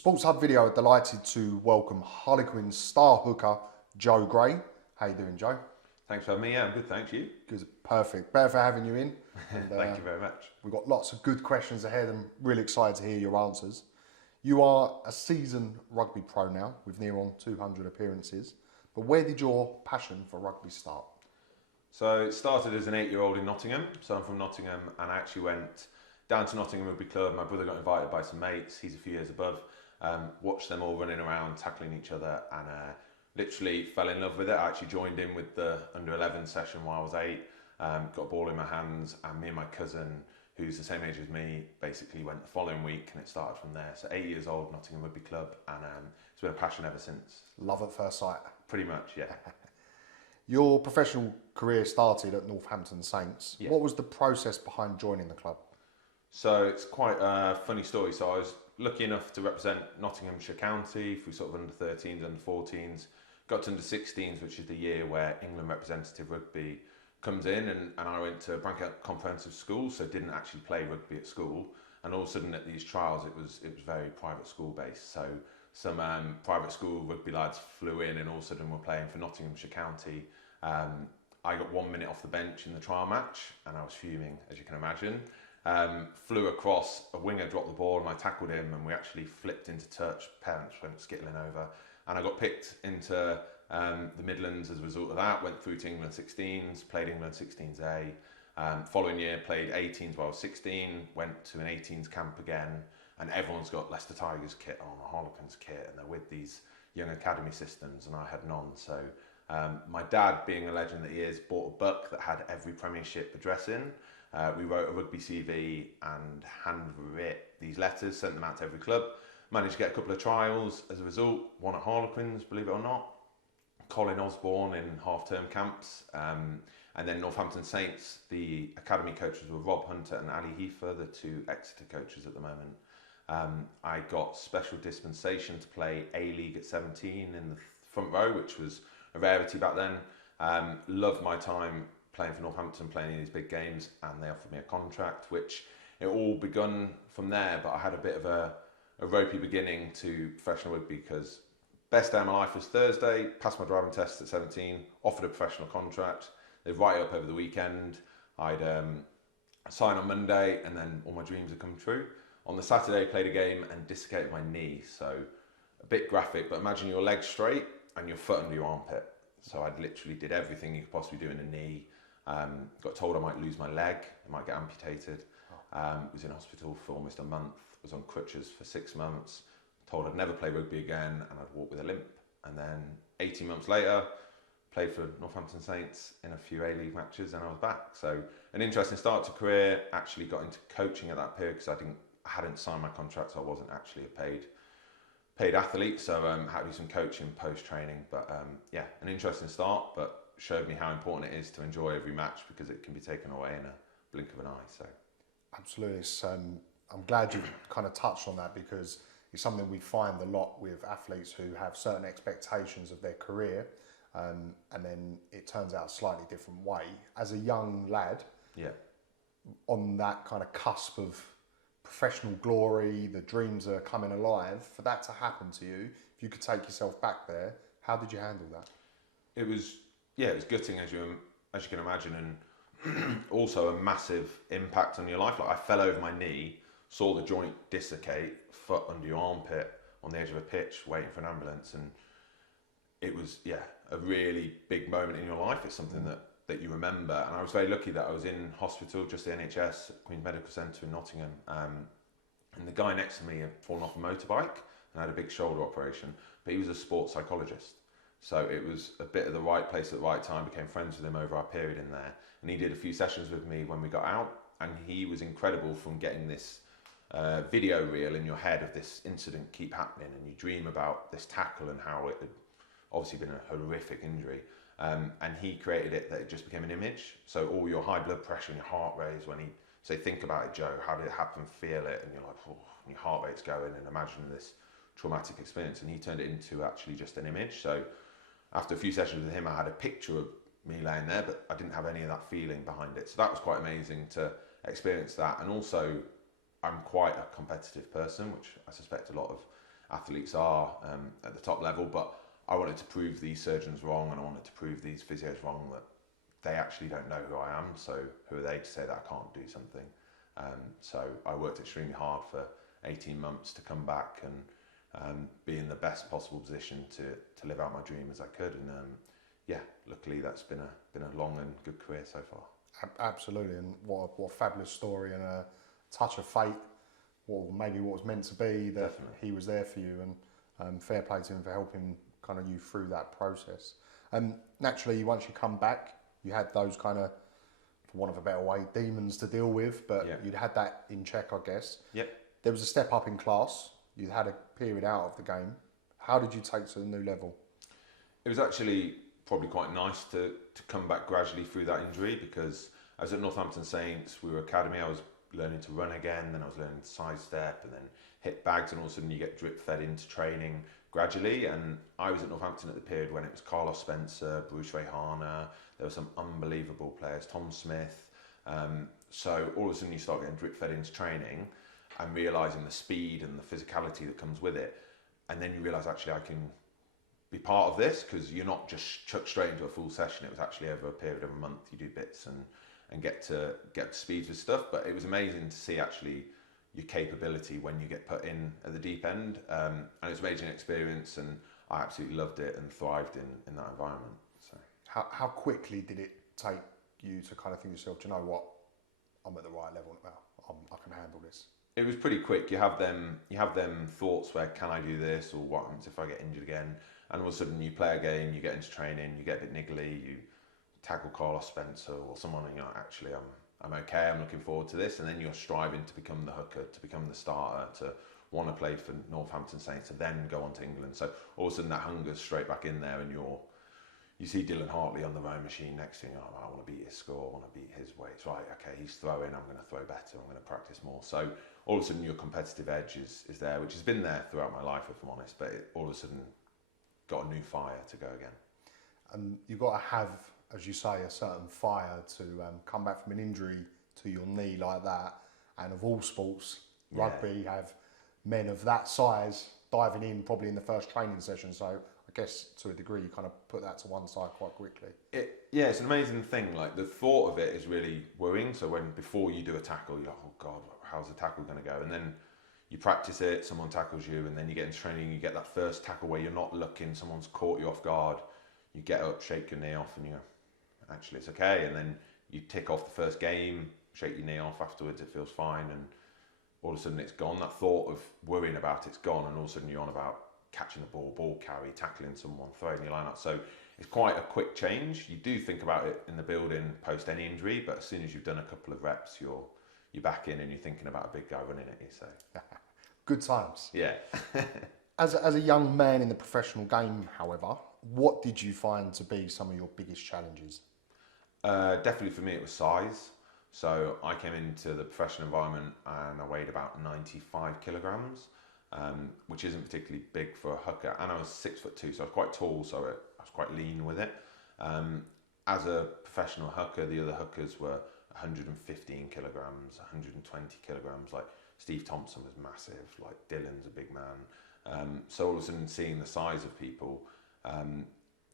Sports Hub Video are delighted to welcome Harlequins star hooker Joe Gray. How you doing, Joe? Thanks for having me. Yeah, I'm good, thanks. You? Good, perfect. Better for having you in. And, Thank you very much. We've got lots of good questions ahead and really excited to hear your answers. You are a seasoned rugby pro now with near on 200 appearances. But where did your passion for rugby start? So it started as an 8-year-old in Nottingham. So I'm from Nottingham and I actually went down to Nottingham Rugby Club. My brother got invited by some mates. He's a few years above. Watched them all running around, tackling each other, and literally fell in love with it. I actually joined in with the under 11 session while I was 8. Got a ball in my hands, and me and my cousin, who's the same age as me, basically went the following week, and it started from there. So 8 years old, Nottingham Rugby Club, and it's been a passion ever since. Love at first sight. Pretty much, yeah. Your professional career started at Northampton Saints. Yeah. What was the process behind joining the club? So it's quite a funny story. So I was lucky enough to represent Nottinghamshire County through sort of under 13s, under 14s, got to under 16s, which is the year where England representative rugby comes in, and I went to Brancaster Comprehensive School, so didn't actually play rugby at school. And all of a sudden at these trials, it was very private school based. So some private school rugby lads flew in, and all of a sudden were playing for Nottinghamshire County. I got 1 minute off the bench in the trial match, and I was fuming, as you can imagine. Flew across, a winger dropped the ball and I tackled him, and we actually flipped into touch. Parents went skittling over, and I got picked into the Midlands as a result of that. Went through to England 16s, played England 16s A. Following year played 18s while I was 16, went to an 18s camp again, and everyone's got Leicester Tigers kit on, a Harlequins kit, and they're with these young academy systems, and I had none. So my dad, being a legend that he is, bought a book that had every Premiership address in. We wrote a rugby CV and handwrote these letters, sent them out to every club. Managed to get a couple of trials as a result, one at Harlequins, believe it or not, Colin Osborne in half-term camps, and then Northampton Saints, the academy coaches were Rob Hunter and Ali Heifer, the two Exeter coaches at the moment. I got special dispensation to play A-League at 17 in the front row, which was a rarity back then. Loved my time playing for Northampton, playing in these big games, and they offered me a contract, which it all begun from there. But I had a bit of a ropey beginning to professional rugby, because best day of my life was Thursday, passed my driving test at 17, offered a professional contract. They'd write it up over the weekend. I'd sign on Monday, and then all my dreams had come true. On the Saturday, played a game and dislocated my knee. So a bit graphic, but imagine your leg straight and your foot under your armpit. So I literally did everything you could possibly do in a knee. Got told I might lose my leg, it might get amputated. Was in hospital for almost a month, was on crutches for 6 months, told I'd never play rugby again and I'd walk with a limp. And then 18 months later, played for Northampton Saints in a few A-League matches, and I was back. So an interesting start to career. Actually got into coaching at that period because I hadn't signed my contract, so I wasn't actually a paid athlete. So had to do some coaching post-training. But yeah, an interesting start, but showed me how important it is to enjoy every match, because it can be taken away in a blink of an eye. So Absolutely. I'm glad you kind of touched on that, because it's something we find a lot with athletes who have certain expectations of their career, and then it turns out a slightly different way. As a young lad, yeah, on that kind of cusp of professional glory, the dreams are coming alive, for that to happen to you, if you could take yourself back there, how did you handle that? It was gutting, as you can imagine, and also a massive impact on your life. Like, I fell over my knee, saw the joint dislocate, foot under your armpit on the edge of a pitch, waiting for an ambulance, and it was a really big moment in your life. It's something that you remember, and I was very lucky that I was in hospital, just the NHS, Queen's Medical Centre in Nottingham, and the guy next to me had fallen off a motorbike and had a big shoulder operation, but he was a sports psychologist. So it was a bit of the right place at the right time. Became friends with him over our period in there, and he did a few sessions with me when we got out, and he was incredible from getting this video reel in your head of this incident keep happening, and you dream about this tackle and how it had obviously been a horrific injury, and he created it that it just became an image. So all your high blood pressure and your heart rates, when he say, think about it, Joe, how did it happen, feel it, and you're like, oh, and your heart rate's going, and imagine this traumatic experience, and he turned it into actually just an image. So after a few sessions with him, I had a picture of me laying there, but I didn't have any of that feeling behind it. So that was quite amazing to experience that. And also, I'm quite a competitive person, which I suspect a lot of athletes are at the top level, but I wanted to prove these surgeons wrong, and I wanted to prove these physios wrong, that they actually don't know who I am, so who are they to say that I can't do something? So I worked extremely hard for 18 months to come back and be in the best possible position to live out my dream as I could, and luckily that's been a long and good career so far. Absolutely, and what a fabulous story, and a touch of fate, or maybe what was meant to be, that Definitely. He was there for you, and fair play to him for helping kind of you through that process. Naturally, once you come back, you had those kind of, for want of a better way, demons to deal with, but you'd had that in check, I guess. Yep. There was a step up in class. You had a period out of the game. How did you take to the new level? It was actually probably quite nice to come back gradually through that injury, because I was at Northampton Saints, we were academy, I was learning to run again, then I was learning to sidestep and then hit bags, and all of a sudden you get drip fed into training gradually. And I was at Northampton at the period when it was Carlos Spencer, Bruce Rehana, there were some unbelievable players, Tom Smith. So all of a sudden you start getting drip fed into training and realising the speed and the physicality that comes with it. And then you realise, actually, I can be part of this, because you're not just chucked straight into a full session. It was actually over a period of a month, you do bits and get to speed with stuff. But it was amazing to see actually your capability when you get put in at the deep end. And it was an amazing experience, and I absolutely loved it and thrived in that environment. So how quickly did it take you to kind of think to yourself, do you know what, I'm at the right level now, I can handle this? It was pretty quick. You have them thoughts where, can I do this, or what happens if I get injured again? And all of a sudden you play a game, you get into training, you get a bit niggly, you tackle Carlos Spencer or someone, and you're like, actually, I'm okay, I'm looking forward to this. And then you're striving to become the hooker, to become the starter, to want to play for Northampton Saints, to then go on to England. So all of a sudden that hunger's straight back in there, and you see Dylan Hartley on the rowing machine next to you, and I want to beat his score, I want to beat his weights. Right, okay, he's throwing, I'm going to throw better, I'm going to practice more. So all of a sudden your competitive edge is there, which has been there throughout my life, if I'm honest, but it all of a sudden got a new fire to go again. And you've got to have, as you say, a certain fire to come back from an injury to your knee like that. And of all sports, rugby have men of that size diving in probably in the first training session. So I guess to a degree you kind of put that to one side quite quickly. It's an amazing thing. Like, the thought of it is really worrying. So before you do a tackle, you're like, oh God, how's the tackle going to go? And then you practice it, someone tackles you, and then you get into training, you get that first tackle where you're not looking, someone's caught you off guard, you get up, shake your knee off, and you go, actually it's okay. And then you tick off the first game, shake your knee off, afterwards it feels fine, and all of a sudden it's gone. That thought of worrying about it's gone, and all of a sudden you're on about catching the ball carry, tackling someone, throwing your line out. So it's quite a quick change. You do think about it in the building post any injury, but as soon as you've done a couple of reps, you're back in and you're thinking about a big guy running at you. So good times. Yeah. As a young man in the professional game, however, what did you find to be some of your biggest challenges? Definitely for me it was size. So I came into the professional environment and I weighed about 95 kilograms, which isn't particularly big for a hooker, and I was 6'2", so I was quite tall, so I was quite lean with it. As a professional hooker, the other hookers were 115 kilograms, 120 kilograms. Like Steve Thompson was massive, like Dylan's a big man. So all of a sudden seeing the size of people,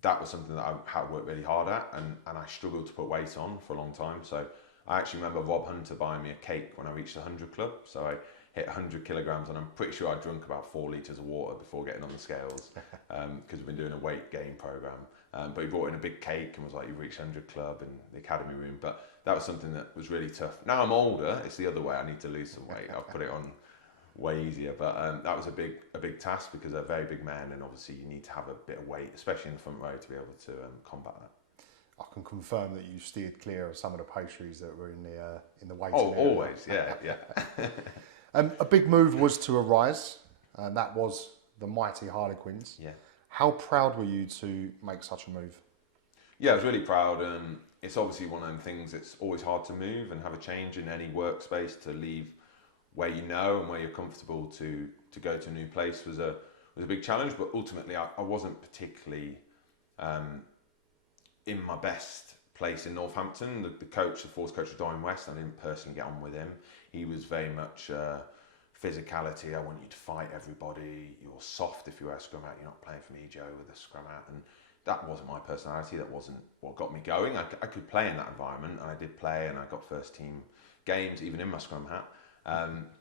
that was something that I had worked really hard at, and I struggled to put weight on for a long time. So I actually remember Rob Hunter buying me a cake when I reached the 100 club. So I hit 100 kilograms, and I'm pretty sure I drunk about 4 litres of water before getting on the scales, because we've been doing a weight gain program. But he brought in a big cake and was like, "You've reached 100 club," in the academy room. But that was something that was really tough. Now I'm older, it's the other way. I need to lose some weight. I'll put it on way easier. But that was a big task, because they're very big men, and obviously you need to have a bit of weight, especially in the front row, to be able to combat that. I can confirm that you steered clear of some of the pastries that were in the waiting area. Oh, always, yeah. A big move was to arise, and that was the mighty Harlequins. Yeah. How proud were you to make such a move? Yeah, I was really proud. It's obviously one of them things, it's always hard to move and have a change in any workspace, to leave where you know and where you're comfortable to go to a new place was a big challenge. But ultimately I wasn't particularly in my best place in Northampton. The coach, the force coach, was Dorian West. I didn't personally get on with him. He was very much physicality. I want you to fight everybody. You're soft if you wear a scrum hat. You're not playing for me, Joe, with a scrum hat. And that wasn't my personality. That wasn't what got me going. I could play in that environment, and I did play, and I got first team games, even in my scrum hat.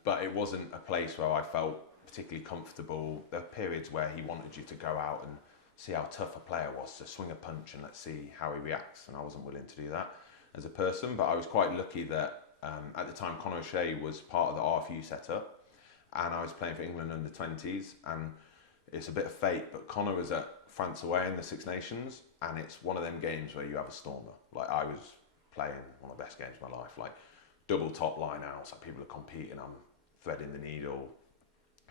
But it wasn't a place where I felt particularly comfortable. There were periods where he wanted you to go out and see how tough a player was, to swing a punch and let's see how he reacts. And I wasn't willing to do that as a person. But I was quite lucky that at the time Conor O'Shea was part of the RFU setup, and I was playing for England under 20s. And it's a bit of fate, but Conor was at France away in the Six Nations, and it's one of them games where you have a stormer. Like, I was playing one of the best games of my life, like double top line outs, like people are competing, I'm threading the needle,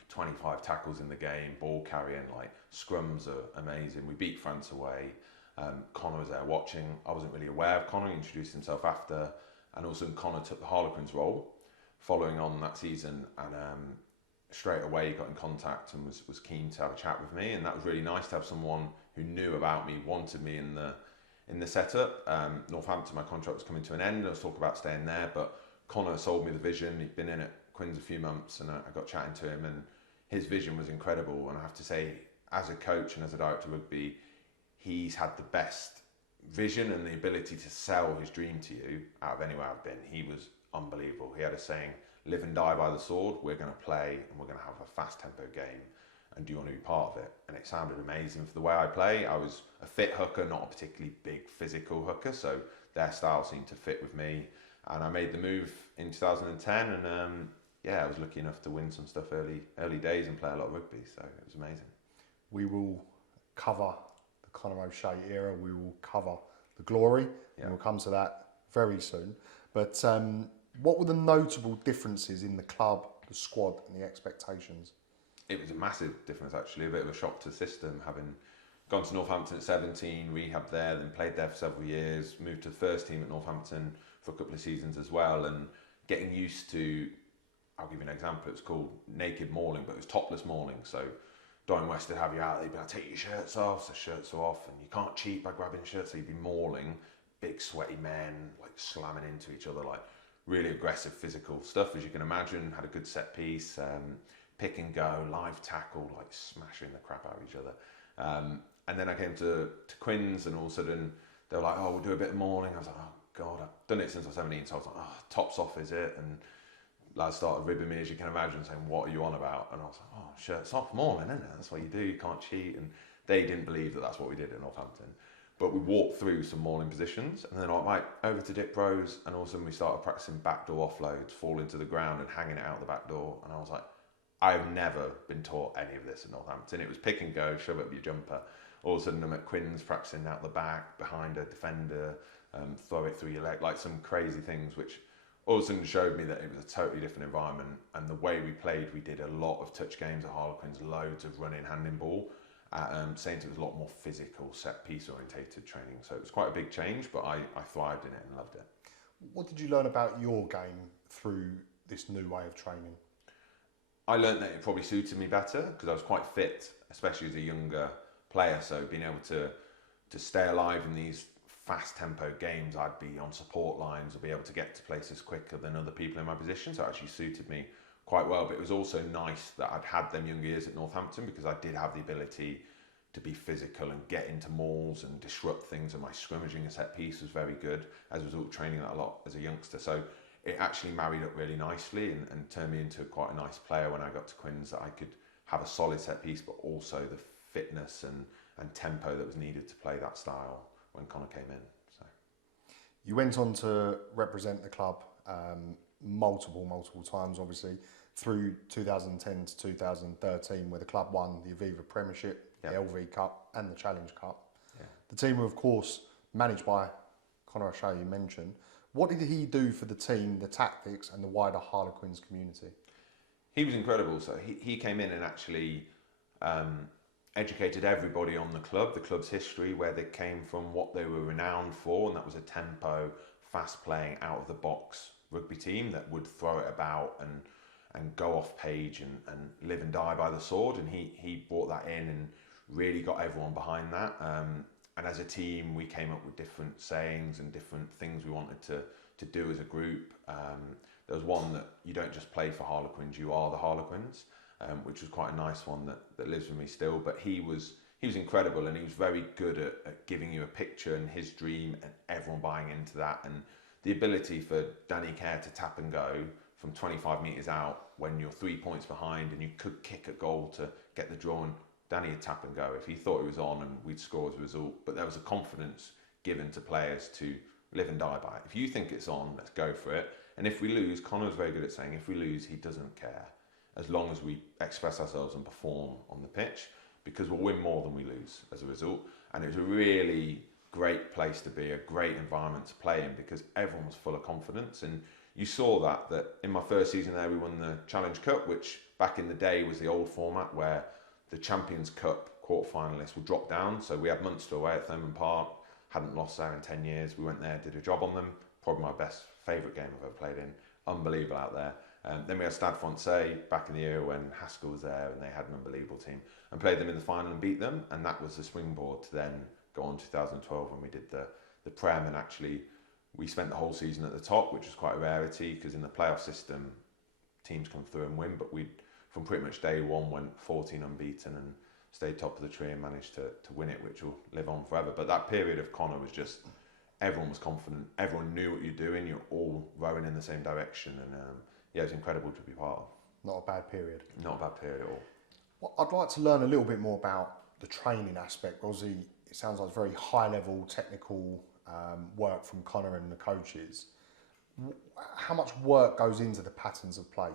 25 tackles in the game, ball carrying, like scrums are amazing. We beat France away. Conor was there watching. I wasn't really aware of Conor. He introduced himself after, and also Conor took the Harlequins role following on that season, and straight away he got in contact and was keen to have a chat with me, and that was really nice to have someone who knew about me, wanted me in the setup. Northampton, my contract was coming to an end. I was talking about staying there, but Conor sold me the vision. He'd been in at Quins a few months, and I got chatting to him, and his vision was incredible. And I have to say, as a coach and as a director of rugby, he's had the best vision and the ability to sell his dream to you out of anywhere I've been. He was unbelievable. He had a saying, live and die by the sword. We're going to play and we're going to have a fast tempo game, and do you want to be part of it? And it sounded amazing for the way I play. I was a fit hooker, not a particularly big physical hooker, so their style seemed to fit with me. And I made the move in 2010, and I was lucky enough to win some stuff early days and play a lot of rugby, so it was amazing. We will cover the Conor O'Shea era, we will cover the glory, and we'll come to that very soon. But what were the notable differences in the club, the squad, and the expectations? It was a massive difference, actually, a bit of a shock to the system, having gone to Northampton at 17, rehab there, then played there for several years, moved to the first team at Northampton for a couple of seasons as well, and getting used to, I'll give you an example, it was called naked mauling, but it was topless mauling. So Dorian West would have you out, they'd be like, take your shirts off, so shirts are off, and you can't cheat by grabbing shirts, so you'd be mauling, big sweaty men, like slamming into each other, like really aggressive physical stuff, as you can imagine. Had a good set piece, pick and go, live tackle, like smashing the crap out of each other. And then I came to Quins, and all of a sudden they were like, oh, we'll do a bit of mauling. I was like, oh God, I've done it since I was 17, so I was like, oh, tops off, is it? And lads started ribbing me, as you can imagine, saying, what are you on about? And I was like, oh, shirts off, mauling, isn't it? That's what you do, you can't cheat. And they didn't believe that that's what we did in Northampton. But we walked through some mauling positions, and then I went over to dip bros, and all of a sudden we started practicing backdoor offloads, falling to the ground and hanging it out the back door. And I was like, I've never been taught any of this at Northampton. It was pick and go, shove up your jumper. All of a sudden I'm at Quins practicing out the back, behind a defender, throw it through your leg, like some crazy things, which all of a sudden showed me that it was a totally different environment. And the way we played, we did a lot of touch games at Harlequins, loads of running, handing ball. Saint it was a lot more physical, set piece orientated training. So it was quite a big change, but I thrived in it and loved it. What did you learn about your game through this new way of training? I learned that it probably suited me better because I was quite fit, especially as a younger player. So being able to stay alive in these fast tempo games, I'd be on support lines or be able to get to places quicker than other people in my position. So it actually suited me quite well. But it was also nice that I'd had them younger years at Northampton, because I did have the ability to be physical and get into mauls and disrupt things, and my scrimmaging and set piece was very good, as a result of training that a lot as a youngster. So it actually married up really nicely and turned me into quite a nice player when I got to Quins, that I could have a solid set piece, but also the fitness and tempo that was needed to play that style when Conor came in. So you went on to represent the club multiple times, obviously, through 2010 to 2013, where the club won the Aviva Premiership, the LV Cup and the Challenge Cup. Yeah. The team were, of course, managed by Conor O'Shea, you mentioned. What did he do for the team, the tactics and the wider Harlequins community? He was incredible. So he came in and actually educated everybody on the club's history, where they came from, what they were renowned for, and that was a tempo, fast-playing, out-of-the-box rugby team that would throw it about and go off page and live and die by the sword. And he brought that in and really got everyone behind that. And as a team, we came up with different sayings and different things we wanted to to do as a group. There was one that you don't just play for Harlequins, you are the Harlequins, which was quite a nice one that lives with me still. But he was incredible, and he was very good at giving you a picture and his dream and everyone buying into that. And the ability for Danny Kerr to tap and go from 25 metres out when you're 3 points behind and you could kick a goal to get the draw, and Danny would tap and go if he thought it was on, and we'd score as a result. But there was a confidence given to players to live and die by it. If you think it's on, let's go for it. And if we lose, Conor was very good at saying if we lose, he doesn't care, as long as we express ourselves and perform on the pitch, because we'll win more than we lose as a result. And it was a really great place to be, a great environment to play in, because everyone was full of confidence. And you saw that in my first season there, we won the Challenge Cup, which back in the day was the old format where the Champions Cup quarter-finalists would drop down. So we had Munster away at Thurman Park, hadn't lost there in 10 years. We went there, did a job on them. Probably my favourite game I've ever played in. Unbelievable out there. Then we had Stade Francais back in the era when Haskell was there and they had an unbelievable team, and played them in the final and beat them. And that was the springboard to then go on 2012 when we did the Prem, and actually we spent the whole season at the top, which was quite a rarity because in the playoff system teams come through and win, but we from pretty much day one went 14 unbeaten and stayed top of the tree and managed to win it, which will live on forever. But that period of Conor was just, everyone was confident, everyone knew what you're doing, you're all rowing in the same direction, and yeah, it was incredible to be part of. Not a bad period. Not a bad period at all. Well, I'd like to learn a little bit more about the training aspect. Obviously, it sounds like very high level technical work from Conor and the coaches. How much work goes into the patterns of play?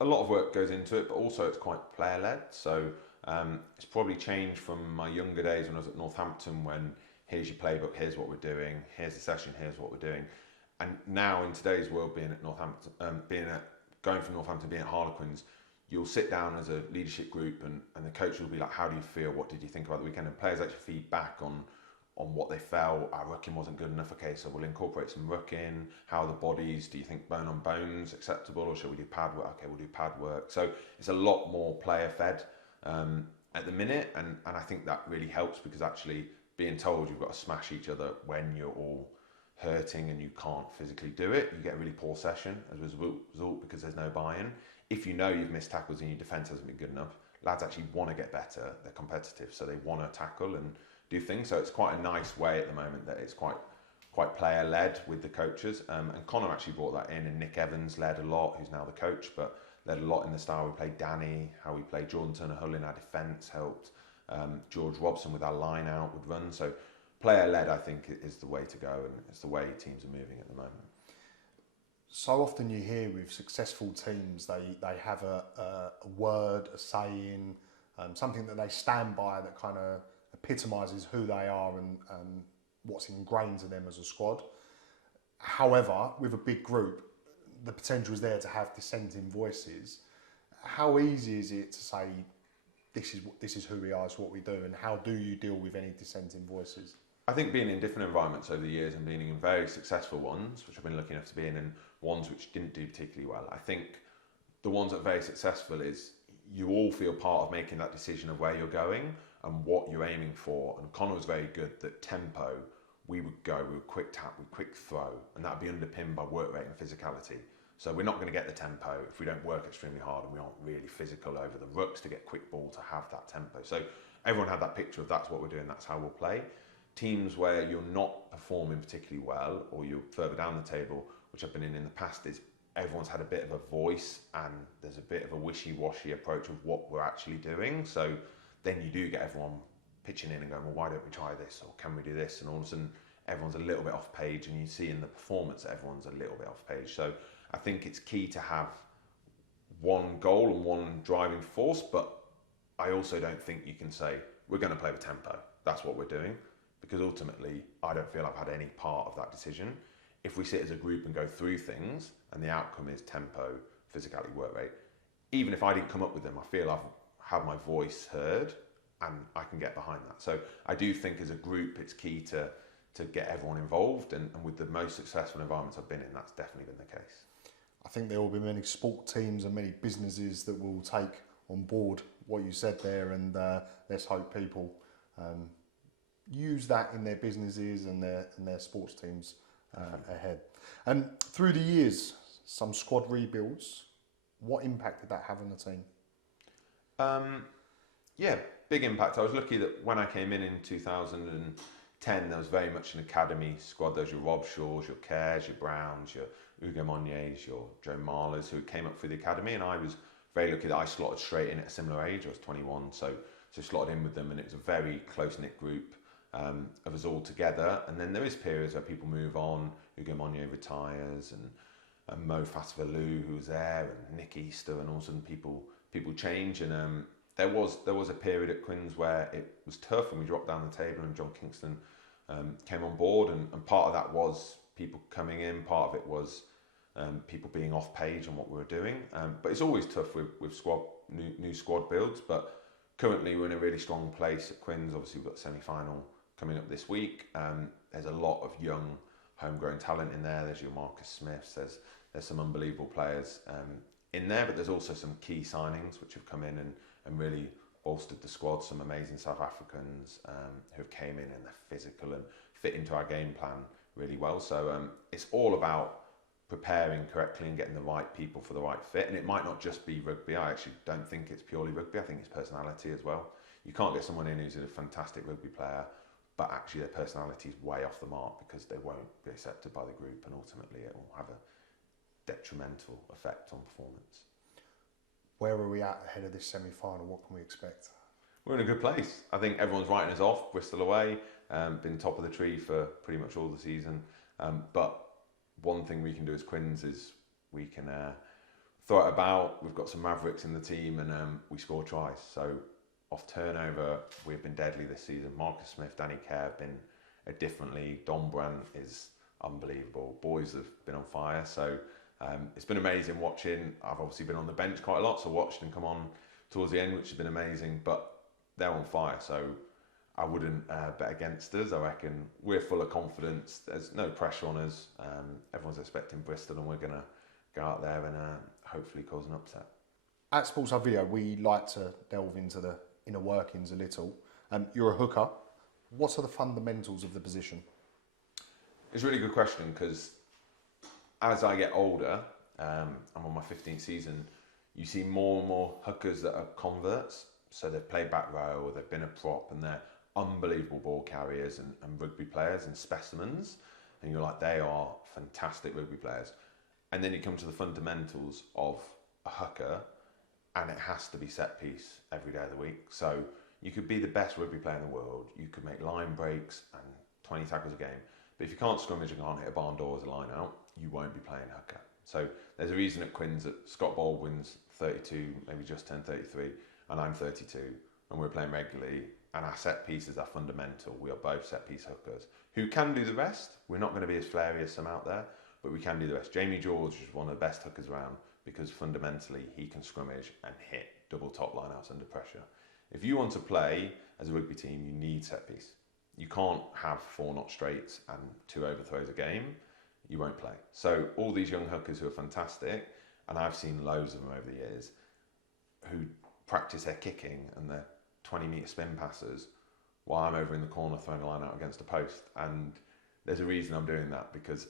A lot of work goes into it, but also it's quite player led. So it's probably changed from my younger days when I was at Northampton, when here's your playbook, here's what we're doing, here's the session, here's what we're doing. And now in today's world, being at Northampton, going from Northampton, being at Harlequins, you'll sit down as a leadership group and the coach will be like, how do you feel? What did you think about the weekend? And players actually feed back on what they felt. Our rucking wasn't good enough. Okay, so we'll incorporate some rucking. How are the bodies? Do you think bone on bone's acceptable, or should we do pad work? Okay, we'll do pad work. So it's a lot more player fed at the minute, and I think that really helps, because actually being told you've got to smash each other when you're all hurting and you can't physically do it, you get a really poor session as a result, because there's no buy-in. If you know you've missed tackles and your defence hasn't been good enough, lads actually want to get better. They're competitive, so they want to tackle and do things. So it's quite a nice way at the moment that it's quite player led with the coaches. And Conor actually brought that in, and Nick Evans led a lot, who's now the coach, but led a lot in the style we played. Danny, how we played. Jordan Turner-Hull in our defence helped. George Robson with our line out would run. So player led, I think, is the way to go, and it's the way teams are moving at the moment. So often you hear with successful teams, they have a word, a saying, something that they stand by that kind of epitomises who they are and what's ingrained in them as a squad. However, with a big group, the potential is there to have dissenting voices. How easy is it to say, this is who we are, it's what we do, and how do you deal with any dissenting voices? I think being in different environments over the years and being in very successful ones, which I've been lucky enough to be in, and ones which didn't do particularly well, I think the ones that are very successful is you all feel part of making that decision of where you're going and what you're aiming for. And Conor was very good that tempo, we would quick tap, we'd quick throw, and that would be underpinned by work rate and physicality. So we're not going to get the tempo if we don't work extremely hard and we aren't really physical over the rucks to get quick ball to have that tempo. So everyone had that picture of that's what we're doing, that's how we'll play. Teams where you're not performing particularly well, or you're further down the table, which I've been in the past, is everyone's had a bit of a voice and there's a bit of a wishy-washy approach of what we're actually doing. So then you do get everyone pitching in and going, well, why don't we try this, or can we do this? And all of a sudden everyone's a little bit off page, and you see in the performance everyone's a little bit off page. So I think it's key to have one goal and one driving force, but I also don't think you can say we're going to play with tempo, that's what we're doing, because ultimately I don't feel I've had any part of that decision. If we sit as a group and go through things and the outcome is tempo, physicality, work rate, even if I didn't come up with them, I feel I've had my voice heard and I can get behind that. So I do think as a group it's key to get everyone involved, and with the most successful environments I've been in, that's definitely been the case. I think there will be many sport teams and many businesses that will take on board what you said there, and let's hope people use that in their businesses and their sports teams ahead. And through the years, some squad rebuilds. What impact did that have on the team? Yeah, big impact. I was lucky that when I came in 2010, there was very much an academy squad. There was your Rob Shaws, your Cares, your Browns, your Hugo Monniers, your Joe Marlers, who came up through the academy, and I was very lucky that I slotted straight in at a similar age. I was 21, so slotted in with them, and it was a very close-knit group of us all together. And then there is periods where people move on. Hugo Monnier retires, and Mo Fatvalou, who was there, and Nick Easter, and all of a sudden people change. And there was a period at Quins where it was tough, and we dropped down the table, and John Kingston came on board, and part of that was people coming in, part of it was people being off page on what we were doing. But it's always tough with new squad builds. But currently we're in a really strong place at Quins. Obviously we've got the semi-final coming up this week. There's a lot of young homegrown talent in there. There's your Marcus Smiths, there's some unbelievable players in there, but there's also some key signings which have come in and really bolstered the squad. Some amazing South Africans who have came in, and they're physical and fit into our game plan really well. So it's all about preparing correctly and getting the right people for the right fit. And it might not just be rugby. I actually don't think it's purely rugby. I think it's personality as well. You can't get someone in who's a fantastic rugby player, but actually their personality is way off the mark, because they won't be accepted by the group, and ultimately it will have a detrimental effect on performance. Where are we at ahead of this semi-final? What can we expect? We're in a good place. I think everyone's writing us off. Bristol away, been top of the tree for pretty much all the season. But one thing we can do as Quins is we can throw it about. We've got some mavericks in the team, and we score tries. So off turnover, we've been deadly this season. Marcus Smith, Danny Kerr have been a different league. Don Brandt is unbelievable. Boys have been on fire. So it's been amazing watching. I've obviously been on the bench quite a lot, so watched them come on towards the end, which has been amazing. But they're on fire, so I wouldn't bet against us. I reckon we're full of confidence. There's no pressure on us. Everyone's expecting Bristol, and we're going to go out there and hopefully cause an upset. At Sports Hub Video, we like to delve into the inner workings a little. You're a hooker. What are the fundamentals of the position? It's a really good question, because as I get older, I'm on my 15th season, you see more and more hookers that are converts. So they've played back row, or they've been a prop, and they're unbelievable ball carriers and rugby players and specimens. And you're like, they are fantastic rugby players. And then you come to the fundamentals of a hooker, and it has to be set piece every day of the week. So you could be the best rugby player in the world, you could make line breaks and 20 tackles a game, but if you can't scrummage and can't hit a barn door as a line out, you won't be playing hooker. So there's a reason at Quins that Scott Baldwin's 32, maybe just turned 33, and I'm 32, and we're playing regularly, and our set pieces are fundamental. We are both set piece hookers who can do the rest. We're not going to be as flary as some out there, but we can do the rest. Jamie George is one of the best hookers around, because fundamentally he can scrummage and hit double top line outs under pressure. If you want to play as a rugby team, you need set piece. You can't have 4 not straights and 2 overthrows a game. You won't play. So all these young hookers who are fantastic, and I've seen loads of them over the years, who practice their kicking and their 20-metre spin passes while I'm over in the corner throwing a line out against a post. And there's a reason I'm doing that, because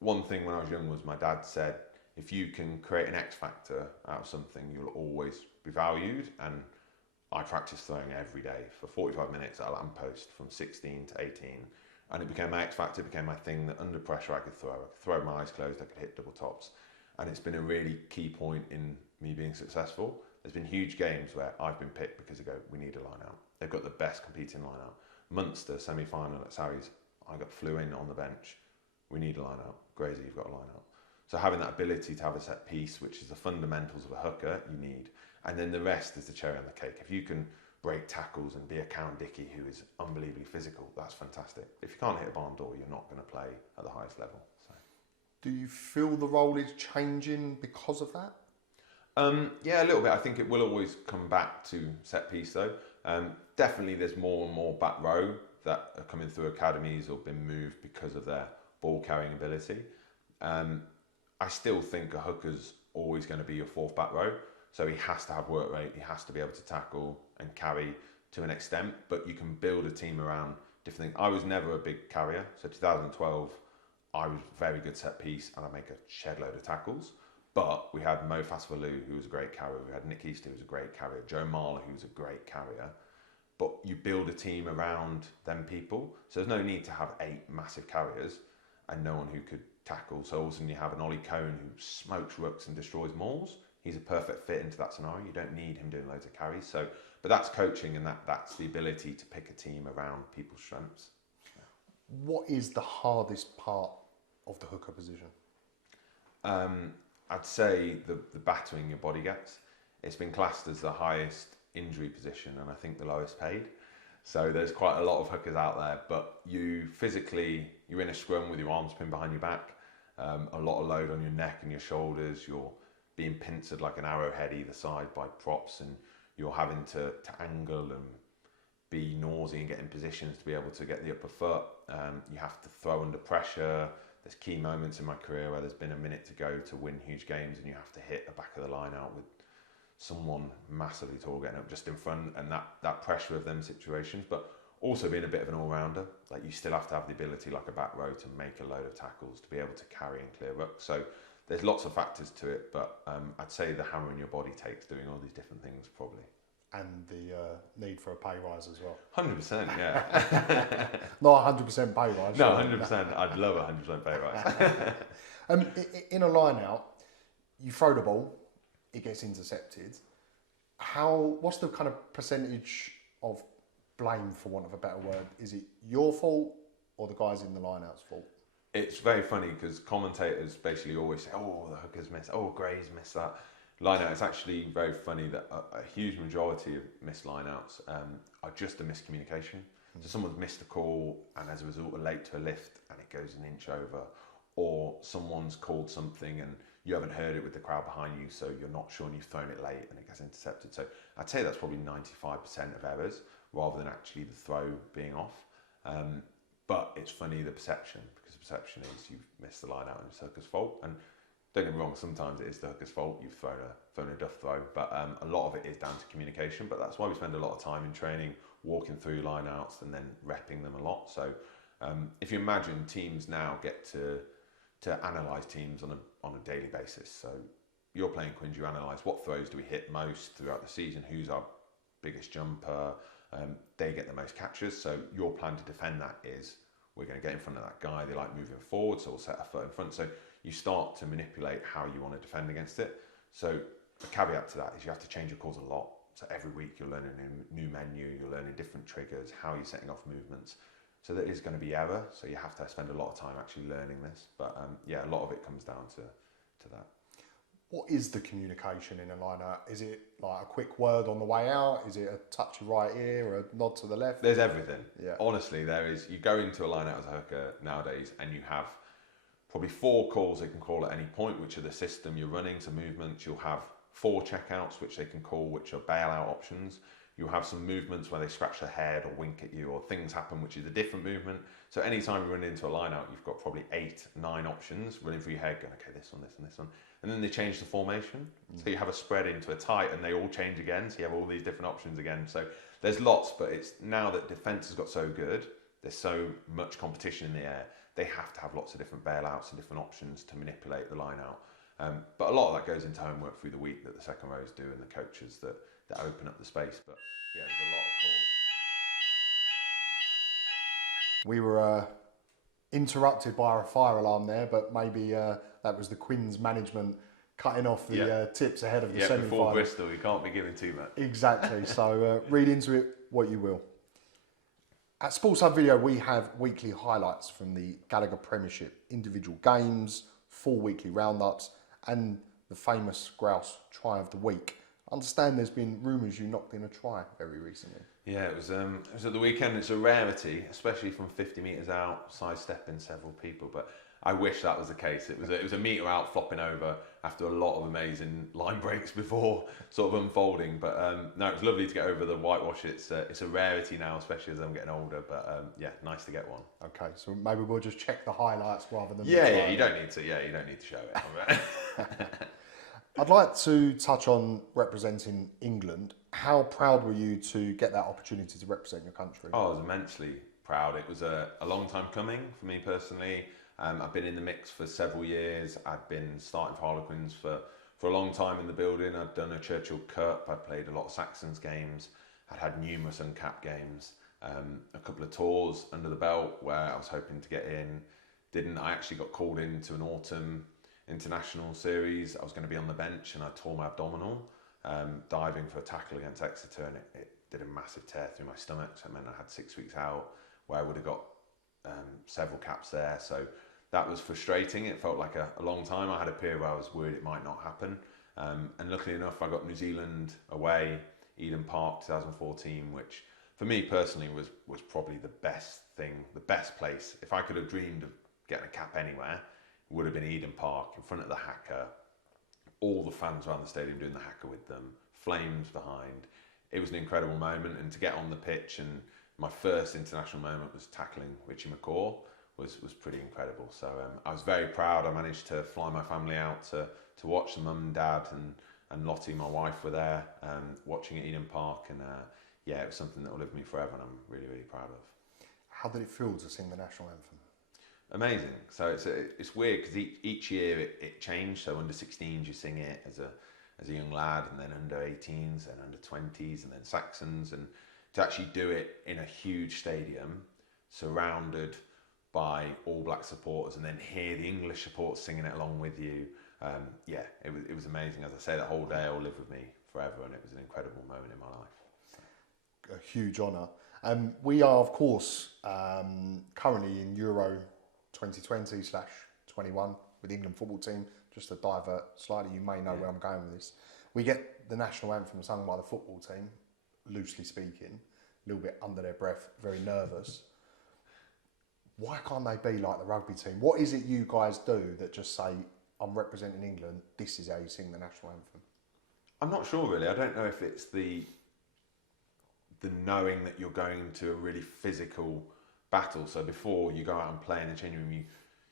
one thing when I was young was my dad said, if you can create an X factor out of something, you'll always be valued. And I practiced throwing every day for 45 minutes at a lamppost from 16 to 18. And it became my X factor, it became my thing that under pressure I could throw with my eyes closed, I could hit double tops. And it's been a really key point in me being successful. There's been huge games where I've been picked because they go, we need a line out. They've got the best competing line out. Munster semi-final at Sarries, I flew in on the bench. We need a line out. Grazy, you've got a line out. So having that ability to have a set piece, which is the fundamentals of a hooker, you need. And then the rest is the cherry on the cake. If you can break tackles and be a Count Dickie who is unbelievably physical, that's fantastic. If you can't hit a barn door, you're not going to play at the highest level. So. Do you feel the role is changing because of that? Yeah, a little bit. I think it will always come back to set piece though. Definitely there's more and more back row that are coming through academies or been moved because of their ball carrying ability. I still think a hooker's always going to be your 4th back row. So he has to have work rate, he has to be able to tackle and carry to an extent, but you can build a team around different things. I was never a big carrier. So 2012, I was very good set piece and I make a shed load of tackles. But we had Mo Fasvalou, who was a great carrier. We had Nick Easter, who was a great carrier. Joe Marler, who was a great carrier. But you build a team around them people. So there's no need to have 8 massive carriers and no one who could tackle. So all of a sudden you have an Ollie Cohn who smokes rucks and destroys mauls. He's a perfect fit into that scenario. You don't need him doing loads of carries. So, but that's coaching, and that's the ability to pick a team around people's strengths. What is the hardest part of the hooker position? I'd say the battering your body gets. It's been classed as the highest injury position and I think the lowest paid. So there's quite a lot of hookers out there, but you're in a scrum with your arms pinned behind your back, a lot of load on your neck and your shoulders. You're being pincered like an arrowhead either side by props, and you're having to angle and be nosy and get in positions to be able to get the upper foot. You have to throw under pressure. There's key moments in my career where there's been a minute to go to win huge games and you have to hit the back of the line out with someone massively tall getting up just in front, and that pressure of them situations, but also being a bit of an all-rounder. Like you still have to have the ability like a back row to make a load of tackles, to be able to carry and clear up. So there's lots of factors to it, but I'd say the hammer in your body takes doing all these different things probably. And the need for a pay rise as well. 100%, yeah. Not 100% pay rise. No, 100%. I'd love a 100% pay rise. In a line out, you throw the ball, it gets intercepted. What's the kind of percentage of blame, for want of a better word? Is it your fault or the guys in the line out's fault? It's very funny because commentators basically always say, oh, the hooker's missed, oh, Gray's missed that. Line out, it's actually very funny that a huge majority of missed line outs are just a miscommunication. So someone's missed a call and as a result are late to a lift and it goes an inch over, or someone's called something and you haven't heard it with the crowd behind you, so you're not sure and you've thrown it late and it gets intercepted. So I'd say that's probably 95% of errors rather than actually the throw being off. But it's funny, the perception, because the perception is you've missed the line out and it's the hooker's fault. And don't get me wrong, sometimes it is the hooker's fault, you've thrown a duff throw, but a lot of it is down to communication. But that's why we spend a lot of time in training walking through line outs and then repping them a lot. So if you imagine, teams now get to analyse teams on a daily basis. So you're playing Quins, you analyse what throws do we hit most throughout the season, who's our biggest jumper, they get the most catches. So your plan to defend that is we're going to get in front of that guy, they like moving forward, so we'll set a foot in front. So you start to manipulate how you want to defend against it. So the caveat to that is you have to change your calls a lot. So every week you're learning a new menu, you're learning different triggers, how you're setting off movements. So there is going to be error. So you have to spend a lot of time actually learning this. But yeah, a lot of it comes down to that. What is the communication in a line out? Is it like a quick word on the way out? Is it a touch of right ear or a nod to the left? There's everything. Yeah. Honestly, there is. You go into a line out as a hooker nowadays and you have probably 4 calls they can call at any point, which are the system you're running, so movements. You'll have 4 checkouts, which they can call, which are bailout options. You'll have some movements where they scratch their head or wink at you, or things happen, which is a different movement. So anytime you run into a line out, you've got probably 8, 9 options running through your head, going, okay, this one, this one, this one. And then they change the formation. So you have a spread into a tight and they all change again. So you have all these different options again. So there's lots, but it's now that defence has got so good, there's so much competition in the air, they have to have lots of different bailouts and different options to manipulate the line out. But a lot of that goes into homework through the week that the second rows do and the coaches that open up the space. But yeah, there's a lot of calls. We were interrupted by a fire alarm there, but maybe that was the Quins management cutting off the tips ahead of the semi-final. Before Bristol, you can't be giving too much. Exactly, so read into it what you will. At Sports Hub Video, we have weekly highlights from the Gallagher Premiership, individual games, 4 weekly roundups, and the famous grouse try of the week. I understand there's been rumours you knocked in a try very recently. Yeah, it was at the weekend. It's a rarity, especially from 50 metres out, sidestepping several people. But I wish that was the case. It was a metre out, flopping over after a lot of amazing line breaks before sort of unfolding. But no, it was lovely to get over the whitewash. It's a rarity now, especially as I'm getting older. But yeah, nice to get one. Okay, so maybe we'll just check the highlights rather than yeah. You don't need to. Yeah, you don't need to show it. I'd like to touch on representing England. How proud were you to get that opportunity to represent your country? Oh, I was immensely proud. It was a long time coming for me personally. I've been in the mix for several years. I'd been starting for Harlequins for a long time in the building. I'd done a Churchill Cup. I'd played a lot of Saxons games. I'd had numerous uncapped games. A couple of tours under the belt where I was hoping to get in. Didn't. I actually got called into an autumn international series. I was going to be on the bench and I tore my abdominal diving for a tackle against Exeter, and it did a massive tear through my stomach. So it meant I had 6 weeks out where I would have got several caps there. So that was frustrating. It felt like a long time. I had a period where I was worried it might not happen. And luckily enough, I got New Zealand away, Eden Park 2014, which for me personally was probably the best thing, the best place. If I could have dreamed of getting a cap anywhere, it would have been Eden Park in front of the haka, all the fans around the stadium doing the haka with them, flames behind. It was an incredible moment, and to get on the pitch, and my first international moment was tackling Richie McCaw, was pretty incredible. So I was very proud. I managed to fly my family out to watch. The mum and dad and Lottie, my wife, were there watching at Eden Park, and yeah, it was something that will live with me forever, and I'm really, really proud of. How did it feel to sing the national anthem? Amazing. So it's weird because each year it changed. So under 16s you sing it as a young lad, and then under 18s and under 20s, and then Saxons, and to actually do it in a huge stadium surrounded by All Black supporters, and then hear the English supporters singing it along with you. Yeah, it was amazing. As I say, that whole day will live with me forever, and it was an incredible moment in my life. A huge honour. We are, of course, currently in Euro 2020/21 with the England football team. Just to divert slightly, you may know where I'm going with this. We get the national anthem sung by the football team, loosely speaking, a little bit under their breath, very nervous. Why can't they be like the rugby team? What is it you guys do that just say, I'm representing England, this is how you sing the national anthem? I'm not sure really. I don't know if it's the knowing that you're going into a really physical battle. So before you go out and play in the changing room,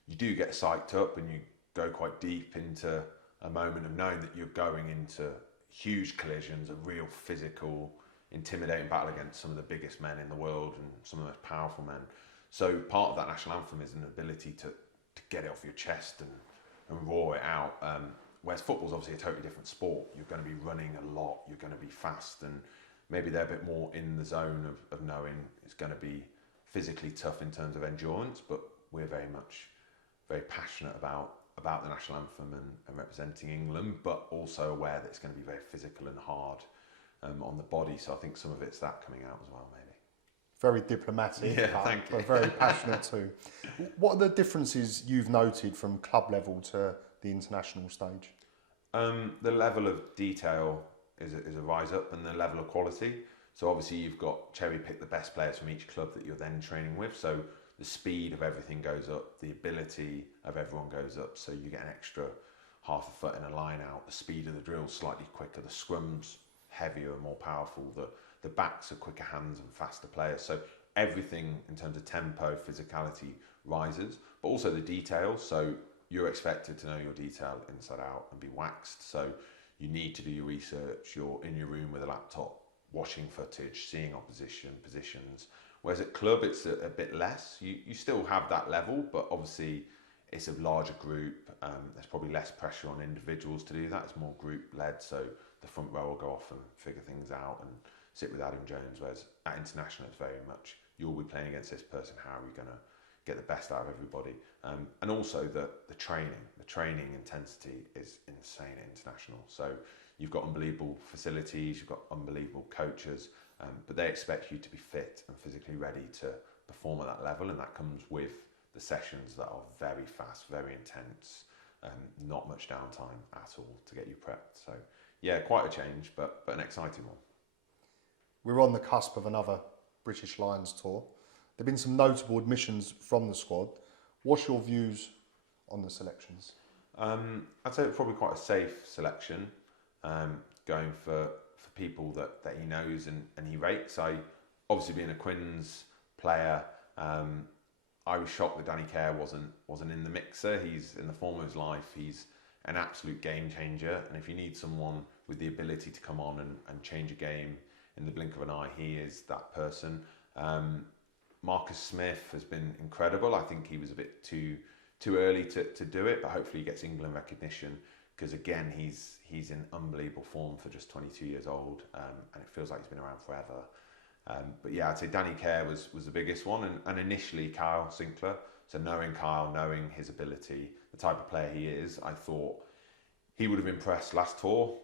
you do get psyched up and you go quite deep into a moment of knowing that you're going into huge collisions, a real physical, intimidating battle against some of the biggest men in the world and some of the most powerful men. So part of that national anthem is an ability to get it off your chest and roar it out. Whereas football's obviously a totally different sport. You're going to be running a lot, you're going to be fast, and maybe they're a bit more in the zone of knowing it's going to be physically tough in terms of endurance, but we're very passionate about the national anthem and representing England, but also aware that it's going to be very physical and hard on the body. So I think some of it's that coming out as well, maybe. Very diplomatic, but very passionate too. What are the differences you've noted from club level to the international stage? The level of detail is a rise up, and the level of quality. So obviously you've got cherry-pick the best players from each club that you're then training with. So the speed of everything goes up, the ability of everyone goes up. So you get an extra half a foot in a line out. The speed of the drill slightly quicker. The scrum's heavier and more powerful. The backs are quicker hands and faster players. So everything in terms of tempo, physicality rises, but also the details. So you're expected to know your detail inside out and be waxed. So you need to do your research. You're in your room with a laptop, watching footage, seeing opposition, positions. Whereas at club, it's a bit less. You still have that level, but obviously it's a larger group. There's probably less pressure on individuals to do that. It's more group-led, so the front row will go off and figure things out and sit with Adam Jones, whereas at international, it's very much, you'll be playing against this person, how are we going to get the best out of everybody? And also the training intensity is insane at international. So you've got unbelievable facilities, you've got unbelievable coaches, but they expect you to be fit and physically ready to perform at that level, and that comes with the sessions that are very fast, very intense, not much downtime at all to get you prepped. So yeah, quite a change, but an exciting one. We're on the cusp of another British Lions tour. There have been some notable admissions from the squad. What's your views on the selections? I'd say it's probably quite a safe selection, going for people that he knows and he rates. Obviously being a Quins player, I was shocked that Danny Care wasn't in the mixer. He's in the form of his life. He's an absolute game changer, and if you need someone with the ability to come on and change a game in the blink of an eye, he is that person. Marcus Smith has been incredible. I think he was a bit too too early to do it, but hopefully he gets England recognition, because again, he's in unbelievable form for just 22 years old, and it feels like he's been around forever. But yeah, I'd say Danny Care was the biggest one, and initially Kyle Sinclair. So knowing Kyle, knowing his ability, the type of player he is, I thought he would have impressed last tour,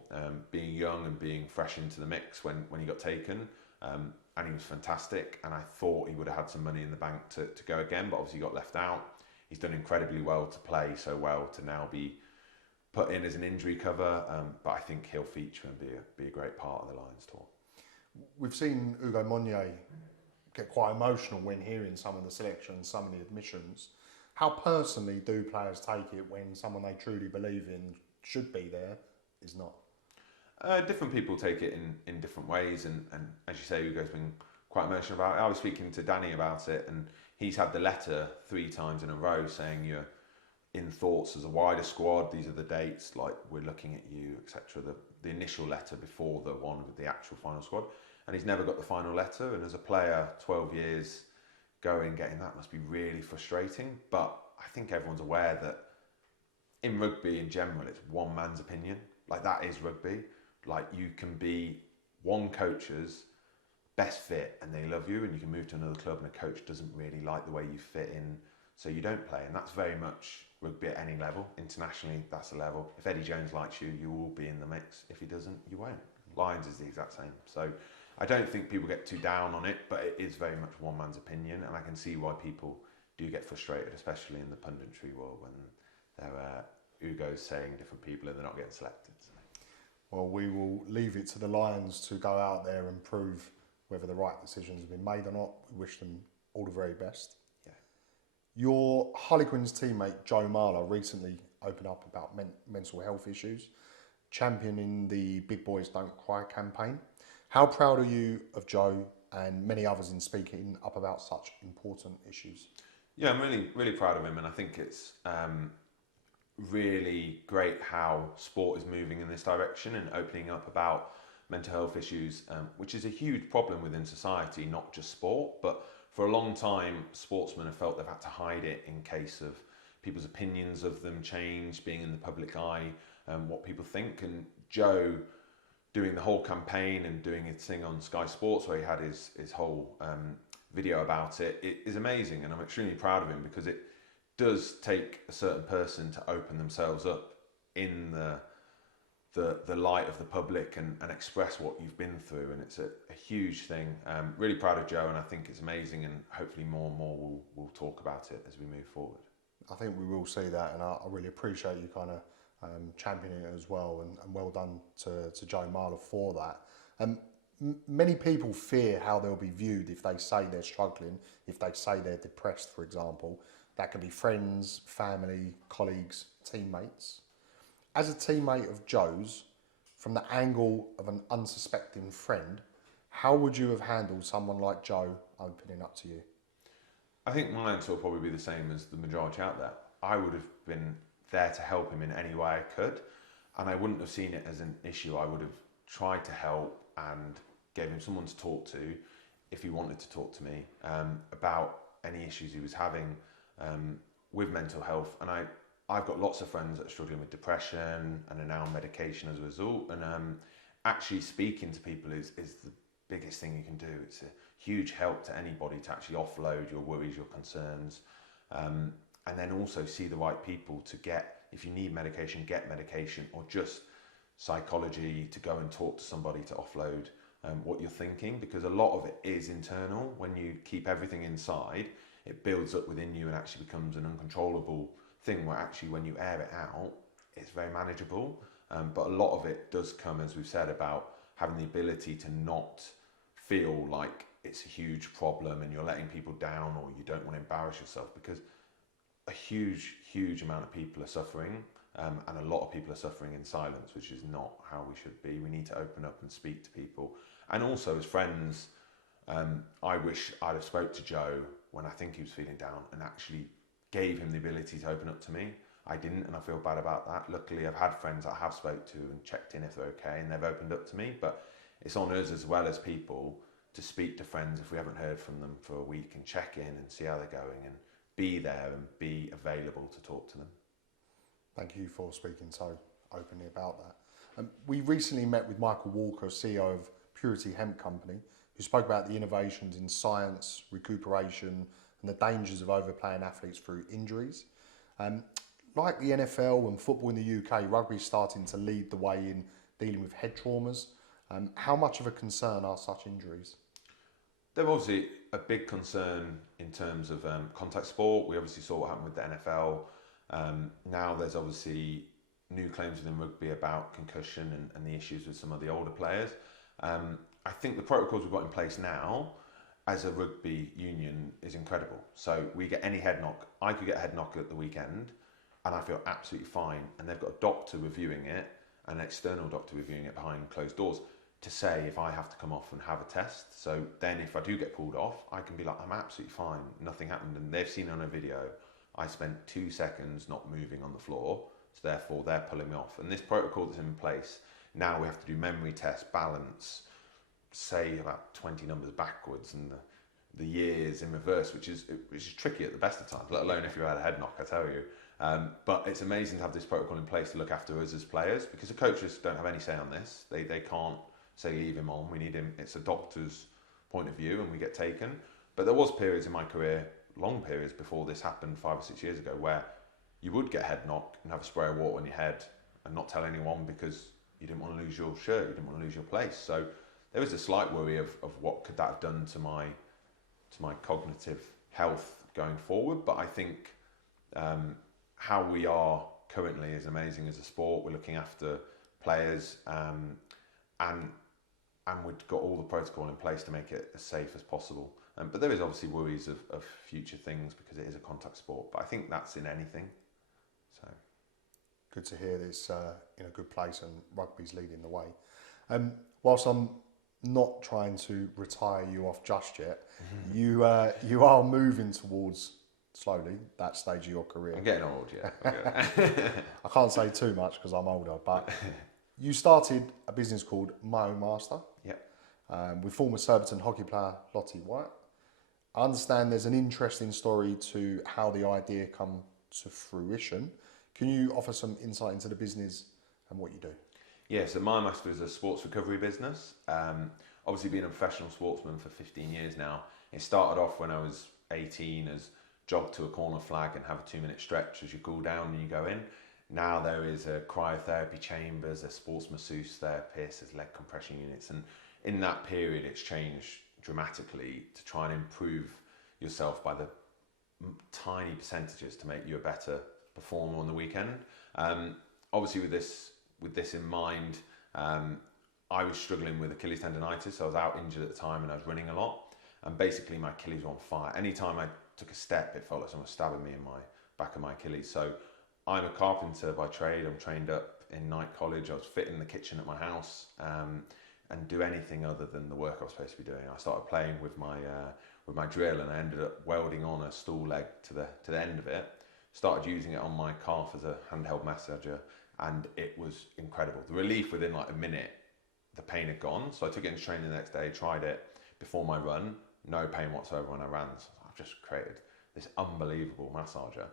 being young and being fresh into the mix when he got taken. And he was fantastic, and I thought he would have had some money in the bank to go again, but obviously got left out. He's done incredibly well to play so well to now be put in as an injury cover, but I think he'll feature and be a great part of the Lions tour. We've seen Hugo Monnier get quite emotional when hearing some of the selections, some of the admissions. How personally do players take it when someone they truly believe in should be there is not? Different people take it in different ways, and as you say, Hugo's been quite emotional about it. I was speaking to Danny about it, and he's had the letter 3 times in a row saying you're in thoughts as a wider squad, these are the dates, like we're looking at you, etc. The initial letter before the one with the actual final squad, and he's never got the final letter. And as a player, 12 years going, getting that must be really frustrating. But I think everyone's aware that in rugby in general, it's one man's opinion. Like, that is rugby. Like, you can be one coach's best fit and they love you, and you can move to another club and a coach doesn't really like the way you fit in, so you don't play. And that's very much rugby at any level. Internationally, that's the level. If Eddie Jones likes you, you will be in the mix. If he doesn't, you won't. Lions is the exact same. So I don't think people get too down on it, but it is very much one man's opinion, and I can see why people do get frustrated, especially in the punditry world, when they're Hugo's saying different people and they're not getting selected. So. Well, we will leave it to the Lions to go out there and prove whether the right decisions have been made or not. We wish them all the very best. Yeah. Your Harlequins teammate Joe Marler recently opened up about mental health issues, championing the Big Boys Don't Cry campaign. How proud are you of Joe and many others in speaking up about such important issues? Yeah, I'm really proud of him, and I think it's really great how sport is moving in this direction and opening up about mental health issues, which is a huge problem within society, not just sport. But for a long time, sportsmen have felt they've had to hide it in case of people's opinions of them change, being in the public eye, what people think. And Joe doing the whole campaign and doing his thing on Sky Sports, where he had his whole video about it, it is amazing, and I'm extremely proud of him, because it does take a certain person to open themselves up in the light of the public and express what you've been through, and it's a huge thing. Really proud of Joe, and I think it's amazing, and hopefully more and more we'll talk about it as we move forward. I think we will see that, and I really appreciate you kind of championing it as well, and well done to Joe Marler for that. Many people fear how they'll be viewed if they say they're struggling, if they say they're depressed, for example. That can be friends, family, colleagues, teammates. As a teammate of Joe's, from the angle of an unsuspecting friend, how would you have handled someone like Joe opening up to you? I think my answer will probably be the same as the majority out there. I would have been there to help him in any way I could, and I wouldn't have seen it as an issue. I would have tried to help and gave him someone to talk to if he wanted to talk to me about any issues he was having with mental health. And I've got lots of friends that are struggling with depression and are now on medication as a result, and actually speaking to people is the biggest thing you can do. It's a huge help to anybody to actually offload your worries, your concerns, and then also see the right people to get, if you need medication, get medication, or just psychology, to go and talk to somebody to offload what you're thinking, because a lot of it is internal. When you keep everything inside, it builds up within you and actually becomes an uncontrollable thing, where actually when you air it out, it's very manageable. But a lot of it does come, as we've said, about having the ability to not feel like it's a huge problem and you're letting people down, or you don't want to embarrass yourself, because a huge amount of people are suffering, and a lot of people are suffering in silence, which is not how we should be. We need to open up and speak to people. And also as friends, I wish I'd have spoke to Joe when I think he was feeling down and actually gave him the ability to open up to me. I didn't, and I feel bad about that. Luckily, I've had friends I have spoke to and checked in if they're okay, and they've opened up to me. But it's on us as well as people to speak to friends if we haven't heard from them for a week, and check in and see how they're going, and be there and be available to talk to them. Thank you for speaking so openly about that. We recently met with Michael Walker, CEO of Purity Hemp Company, who spoke about the innovations in science, recuperation, and the dangers of overplaying athletes through injuries. Like the NFL and football in the UK, rugby is starting to lead the way in dealing with head traumas. How much of a concern are such injuries? They're obviously a big concern in terms of contact sport. We obviously saw what happened with the NFL. Now there's obviously new claims within rugby about concussion and the issues with some of the older players. I think the protocols we've got in place now as a rugby union is incredible. So we get any head knock. I could get a head knock at the weekend and I feel absolutely fine. And they've got a doctor reviewing it, an external doctor reviewing it behind closed doors to say if I have to come off and have a test. So then if I do get pulled off, I can be like, I'm absolutely fine, nothing happened. And they've seen on a video, I spent 2 seconds not moving on the floor, so therefore they're pulling me off. And this protocol that's in place, now we have to do memory tests, balance, say about 20 numbers backwards and the years in reverse, which is tricky at the best of times, let alone if you had a head knock, I tell you. But it's amazing to have this protocol in place to look after us as players, because the coaches don't have any say on this. They can't say leave him on, we need him. It's a doctor's point of view and we get taken. But there was periods in my career, long periods before this happened 5 or 6 years ago, where you would get a head knock and have a spray of water on your head and not tell anyone because you didn't want to lose your shirt, you didn't want to lose your place. So there was a slight worry of what could that have done to my cognitive health going forward. But I think how we are currently is amazing as a sport. We're looking after players and we've got all the protocol in place to make it as safe as possible. But there is obviously worries of future things because it is a contact sport. But I think that's in anything. So good to hear this in a good place and rugby's leading the way. Whilst I'm not trying to retire you off just yet, you are moving towards slowly that stage of your career. I'm getting old, yeah. I can't say too much because I'm older, but you started a business called MyoMaster. Yeah. With former Surbiton hockey player Lottie White. I understand there's an interesting story to how the idea come to fruition. Can you offer some insight into the business and what you do? Yeah, so MyoMaster is a sports recovery business. Obviously being a professional sportsman for 15 years now, it started off when I was 18 as jog to a corner flag and have a 2-minute stretch as you cool down and you go in. Now there is a cryotherapy chambers, a sports masseuse therapist, there's leg compression units, and in that period it's changed dramatically to try and improve yourself by the tiny percentages to make you a better performer on the weekend. Obviously with this in mind, I was struggling with Achilles tendonitis, so I was out injured at the time and I was running a lot, and basically my Achilles were on fire. Anytime I took a step, it felt like someone was stabbing me in my back of my Achilles. So I'm a carpenter by trade. I'm trained up in night college. I was fitting the kitchen at my house and do anything other than the work I was supposed to be doing. I started playing with my drill and I ended up welding on a stool leg to the end of it. Started using it on my calf as a handheld massager, and it was incredible. The relief within like a minute, the pain had gone. So I took it into training the next day, tried it before my run, no pain whatsoever when I ran. So I've just created this unbelievable massager.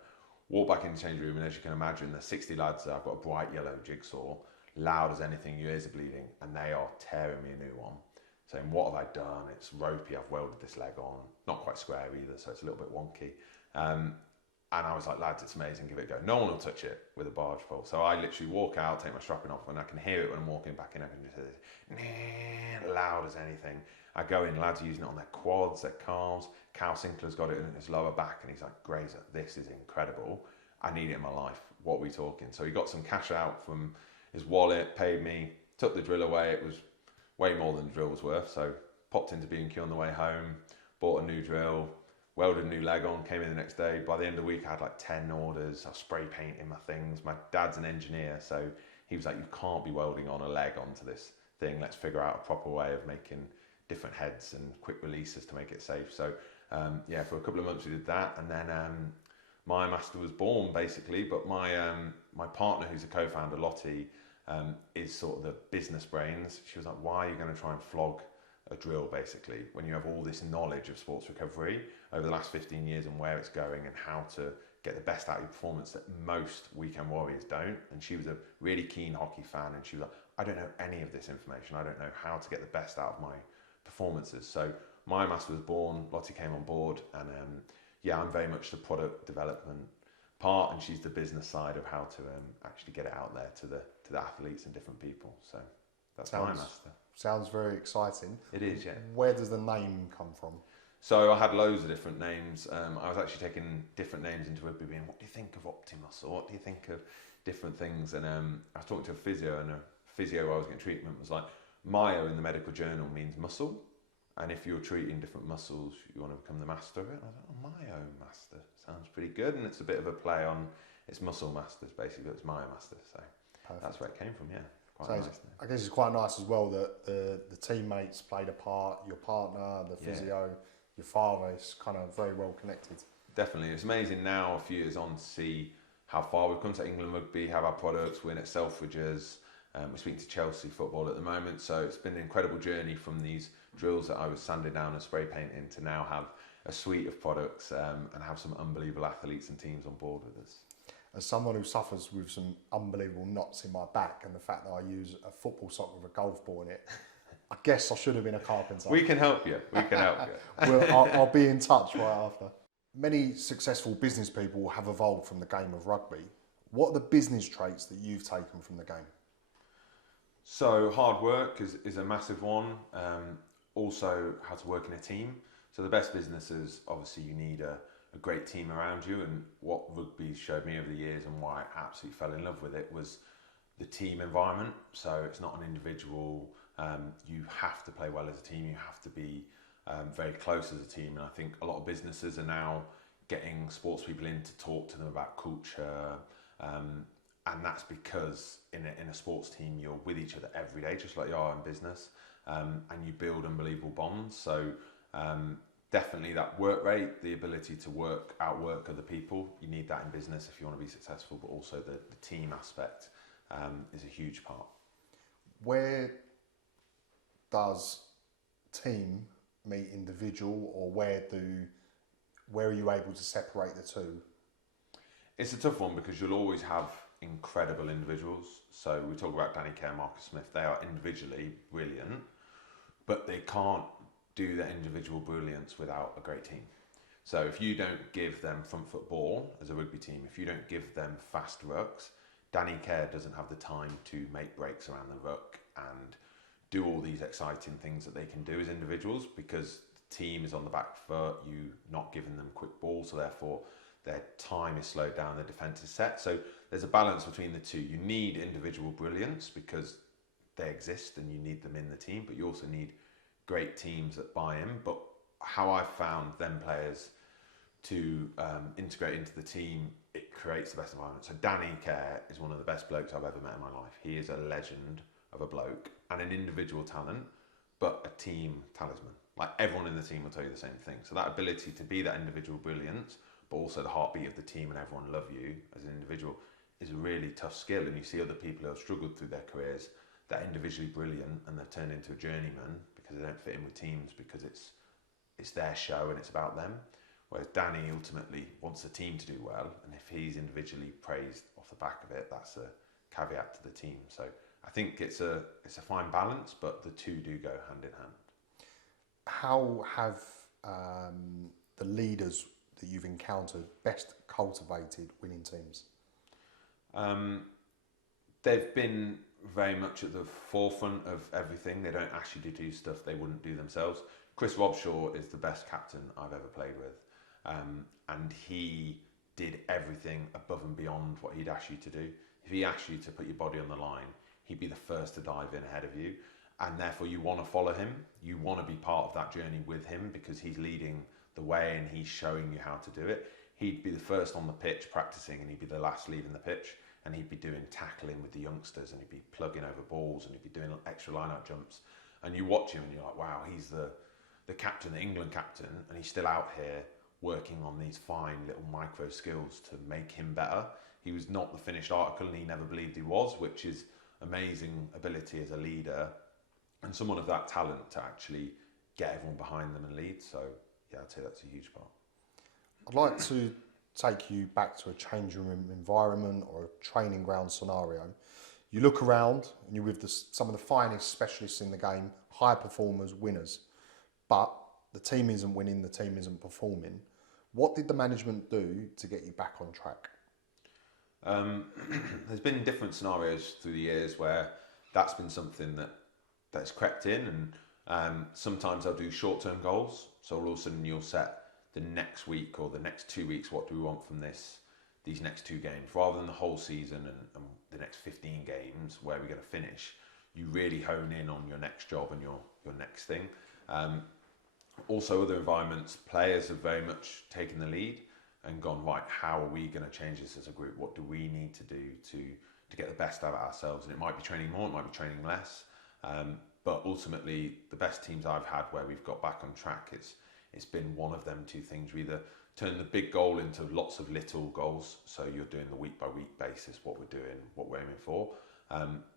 Walk back in the change room, and as you can imagine, there's 60 lads there. I've got a bright yellow jigsaw, loud as anything, your ears are bleeding, and they are tearing me a new one. Saying, what have I done? It's ropey, I've welded this leg on. Not quite square either, so it's a little bit wonky. And I was like, lads, it's amazing, give it a go. No one will touch it with a barge pole. So I literally walk out, take my strapping off, and I can hear it when I'm walking back in. I can just hear this, loud as anything. I go in, lads are using it on their quads, their calves. Cal Sinclair's got it in his lower back, and he's like, Grazer, this is incredible. I need it in my life. What are we talking? So he got some cash out from his wallet, paid me, took the drill away. It was way more than the drill was worth. So popped into B&Q on the way home, bought a new drill, welded a new leg on, came in the next day. By the end of the week, I had like 10 orders. I was spray painting my things. My dad's an engineer, so he was like, you can't be welding on a leg onto this thing. Let's figure out a proper way of making different heads and quick releases to make it safe. So yeah, for a couple of months we did that, and then MyoMaster was born basically. But my partner, who's a co-founder, Lottie, is sort of the business brains. She was like, why are you going to try and flog a drill basically, when you have all this knowledge of sports recovery over the last 15 years and where it's going and how to get the best out of your performance that most weekend warriors don't. And she was a really keen hockey fan, and she was like, I don't know any of this information. I don't know how to get the best out of my performances. So MyoMaster was born, Lottie came on board, and I'm very much the product development part, and she's the business side of how to actually get it out there to the athletes and different people. So that's MyoMaster. Sounds very exciting. It is, yeah. Where does the name come from? So I had loads of different names. I was actually taking different names into rugby, being, what do you think of Optimus, or what do you think of different things? And I was talking to a physio, and a physio I was getting treatment was like, myo in the medical journal means muscle, and if you're treating different muscles, you want to become the master of it. And I was like, oh, MyoMaster sounds pretty good, and it's a bit of a play on, it's Muscle Masters basically, it's MyoMaster. So perfect. That's where it came from, yeah. Quite nice. I guess it's quite nice as well that the teammates played a part, your partner, the physio, your father is kind of very well connected. Definitely. It's amazing now, a few years on, to see how far we've come to England Rugby, have our products, win at Selfridges. We're speaking to Chelsea football at the moment. So it's been an incredible journey from these drills that I was sanding down and spray painting to now have a suite of products and have some unbelievable athletes and teams on board with us. As someone who suffers with some unbelievable knots in my back and the fact that I use a football sock with a golf ball in it, I guess I should have been a carpenter. We can help you. We can help you. Well, I'll be in touch right after. Many successful business people have evolved from the game of rugby. What are the business traits that you've taken from the game? So hard work is a massive one. Also how to work in a team. So the best businesses, obviously you need a great team around you, and what rugby showed me over the years and why I absolutely fell in love with it was the team environment. So it's not an individual, you have to play well as a team, you have to be very close as a team, and I think a lot of businesses are now getting sports people in to talk to them about culture, and that's because in a sports team you're with each other every day, just like you are in business, and you build unbelievable bonds. So definitely that work rate, the ability to outwork other people, you need that in business if you want to be successful, but also the team aspect is a huge part. Where does team meet individual, or where are you able to separate the two? It's a tough one because you'll always have incredible individuals. So we talk about Danny Kerr, Marcus Smith, they are individually brilliant, but they can't do their individual brilliance without a great team. So if you don't give them front foot ball as a rugby team, if you don't give them fast rucks, Danny Kerr doesn't have the time to make breaks around the ruck and do all these exciting things that they can do as individuals, because the team is on the back foot, you not giving them quick ball, so therefore their time is slowed down, their defence is set. So there's a balance between the two. You need individual brilliance because they exist and you need them in the team, but you also need great teams that buy in. But how I've found them players to integrate into the team, it creates the best environment. So Danny Kerr is one of the best blokes I've ever met in my life. He is a legend of a bloke and an individual talent, but a team talisman. Like everyone in the team will tell you the same thing. So that ability to be that individual brilliance, but also the heartbeat of the team and everyone love you as an individual, is a really tough skill. And you see other people who have struggled through their careers that are individually brilliant and they've turned into a journeyman because they don't fit in with teams, because it's their show and it's about them. Whereas Danny ultimately wants the team to do well, and if he's individually praised off the back of it, that's a caveat to the team. So I think it's a fine balance, but the two do go hand in hand. How have the leaders that you've encountered best cultivated winning teams? They've been very much at the forefront of everything. They don't ask you to do stuff they wouldn't do themselves. Chris Robshaw is the best captain I've ever played with, and he did everything above and beyond what he'd ask you to do. If he asked you to put your body on the line, he'd be the first to dive in ahead of you, and therefore you want to follow him. You want to be part of that journey with him because he's leading the way and he's showing you how to do it. He'd be the first on the pitch practicing, and he'd be the last leaving the pitch, and he'd be doing tackling with the youngsters, and he'd be plugging over balls, and he'd be doing extra line-out jumps. And you watch him and you're like, wow, he's the captain, the England captain, and he's still out here working on these fine little micro skills to make him better. He was not the finished article, and he never believed he was, which is amazing ability as a leader and someone of that talent to actually get everyone behind them and lead. So yeah, I'd say that's a huge part. I'd like to take you back to a changing room environment or a training ground scenario. You look around and you're with some of the finest specialists in the game, high performers, winners, but the team isn't winning, the team isn't performing. What did the management do to get you back on track? There's been different scenarios through the years where that's been something that's crept in, and sometimes I'll do short-term goals. So all of a sudden you'll set the next week or the next 2 weeks, what do we want from these next 2 games, rather than the whole season and the next 15 games where we're going to finish. You really hone in on your next job and your next thing. Also, other environments, players have very much taken the lead and gone, right, how are we going to change this as a group? What do we need to do to get the best out of ourselves? And it might be training more, it might be training less. But ultimately, the best teams I've had where we've got back on track, it's been one of them two things. We either turn the big goal into lots of little goals, so you're doing the week by week basis, what we're doing, what we're aiming for,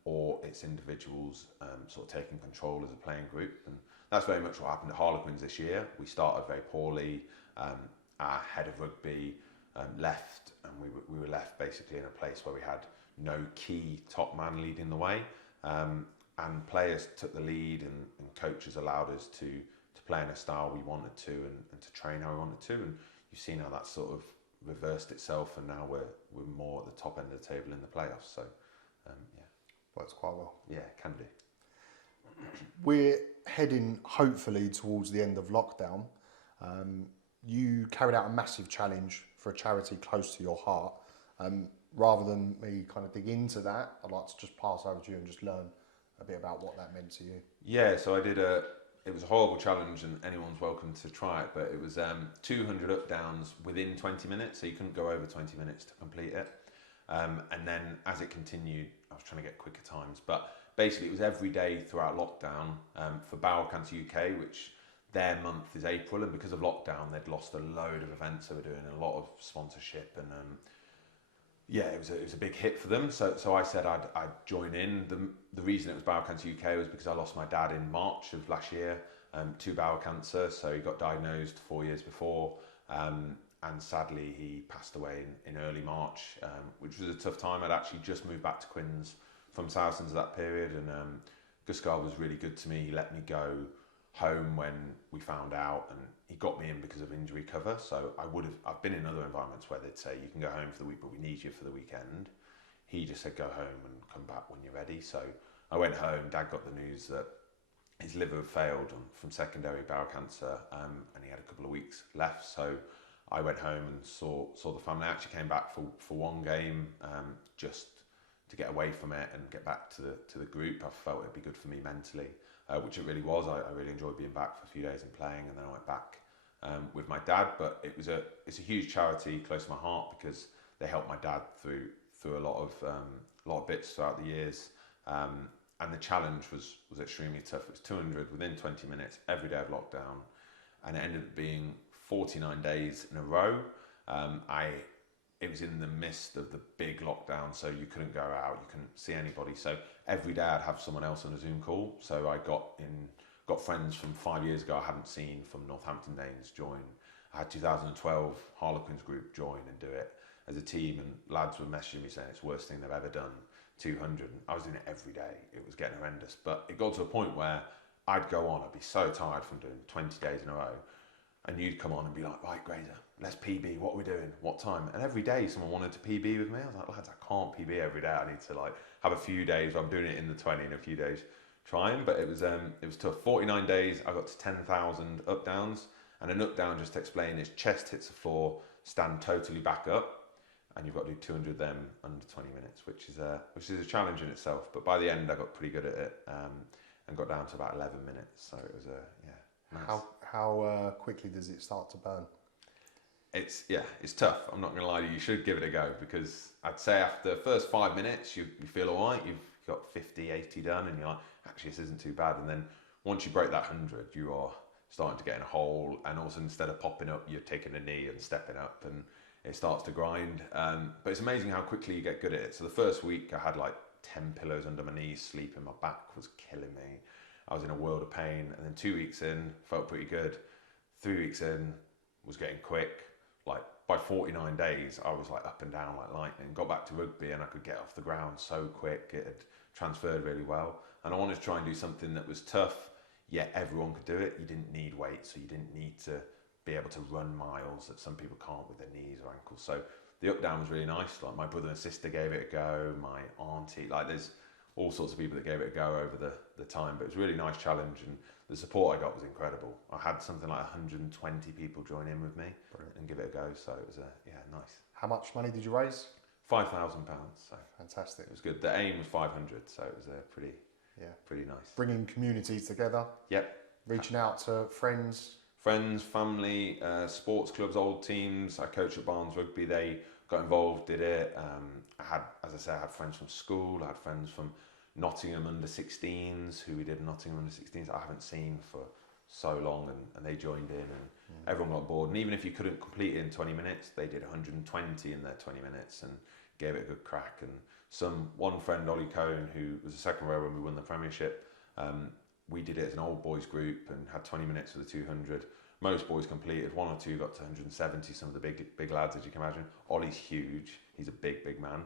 or it's individuals sort of taking control as a playing group. And that's very much what happened at Harlequins this year. We started very poorly. Our head of rugby left, and we were left basically in a place where we had no key top man leading the way. And players took the lead, and coaches allowed us to play in a style we wanted to, and to train how we wanted to. And you've seen how that sort of reversed itself, and now we're more at the top end of the table in the playoffs. So yeah, Works quite well. yeah, can do. We're heading hopefully towards the end of lockdown. You carried out a massive challenge for a charity close to your heart. Rather than me kind of dig into that, I'd like to just pass over to you and just learn a bit about what that meant to you. Yeah, so it was a horrible challenge, and anyone's welcome to try it, but it was 200 up downs within 20 minutes, so you couldn't go over 20 minutes to complete it. And then as it continued, I was trying to get quicker times, but basically it was every day throughout lockdown. For Bowel Cancer UK, which their month is April, and because of lockdown they'd lost a load of events they were doing, a lot of sponsorship, and yeah, it was a big hit for them. So I said I'd join in. The reason it was Bowel Cancer UK was because I lost my dad in March of last year to bowel cancer. So he got diagnosed 4 years before, and sadly he passed away in early March, which was a tough time. I'd actually just moved back to Quins from Saracens at that period, and Guskar was really good to me. He let me go home when we found out, and he got me in because of injury cover. So I've been in other environments where they'd say you can go home for the week, but we need you for the weekend. He just said go home and come back when you're ready. So I went home. Dad got the news that his liver had failed from secondary bowel cancer, and he had a couple of weeks left. So I went home and saw the family. I actually came back for one game, just to get away from it and get back to the group. I felt it'd be good for me mentally, which it really was. I really enjoyed being back for a few days and playing, and then I went back with my dad. But it's a huge charity close to my heart because they helped my dad through a lot of bits throughout the years. And the challenge was extremely tough. It was 200 within 20 minutes every day of lockdown, and it ended up being 49 days in a row. It was in the midst of the big lockdown, so you couldn't go out, you couldn't see anybody. So every day I'd have someone else on a Zoom call. So I got friends from 5 years ago I hadn't seen from Northampton Danes join. I had 2012 Harlequins group join and do it as a team, and lads were messaging me saying it's the worst thing they've ever done. 200. I was doing it every day. It was getting horrendous. But it got to a point where I'd go on, I'd be so tired from doing 20 days in a row. And you'd come on and be like, right, Grazer, let's PB. What are we doing? What time? And every day someone wanted to PB with me. I was like, lads, I can't PB every day. I need to have a few days where I'm doing it in the 20 and a few days trying. But it was tough. 49 days, I got to 10,000 up downs. And an up down, just to explain, is chest hits the floor, stand totally back up, and you've got to do 200 of them under 20 minutes, which is a challenge in itself. But by the end, I got pretty good at it, and got down to about 11 minutes. So it was nice. How quickly does it start to burn? It's tough. I'm not going to lie to you. You should give it a go, because I'd say after the first 5 minutes, you feel all right. You've got 50, 80 done, and you're like, actually, this isn't too bad. And then once you break that 100, you are starting to get in a hole, and also instead of popping up, you're taking a knee and stepping up, and it starts to grind. But it's amazing how quickly you get good at it. So the first week, I had 10 pillows under my knees, sleeping. My back was killing me. I was in a world of pain. And then 2 weeks in, felt pretty good. 3 weeks in, was getting quick. Like by 49 days, I was like up and down like lightning. Got back to rugby and I could get off the ground so quick. It had transferred really well. And I wanted to try and do something that was tough, yet everyone could do it. You didn't need weight, so you didn't need to be able to run miles that some people can't with their knees or ankles. So the up down was really nice. Like my brother and sister gave it a go, my auntie, like there's all sorts of people that gave it a go over the time, but it was a really nice challenge and the support I got was incredible. I had something like 120 people join in with me. Brilliant. And give it a go, so it was nice. How much money did you raise? £5,000, so fantastic. It was good. The aim was 500, so it was pretty nice. Bringing communities together. Yep. Reaching out to friends, family, sports clubs, old teams. I coached at Barnes Rugby. They got involved, did it. I had, as I said, I had friends from school. I had friends from Nottingham under 16s who we did Nottingham under 16s I haven't seen for so long, and they joined in, and everyone got bored. And even if you couldn't complete it in 20 minutes, they did 120 in their 20 minutes and gave it a good crack. And one friend, Ollie Cohn, who was a second row when we won the Premiership, we did it as an old boys group and had 20 minutes for the 200. Most boys completed, one or two got to 170, some of the big lads, as you can imagine. Ollie's huge, he's a big man.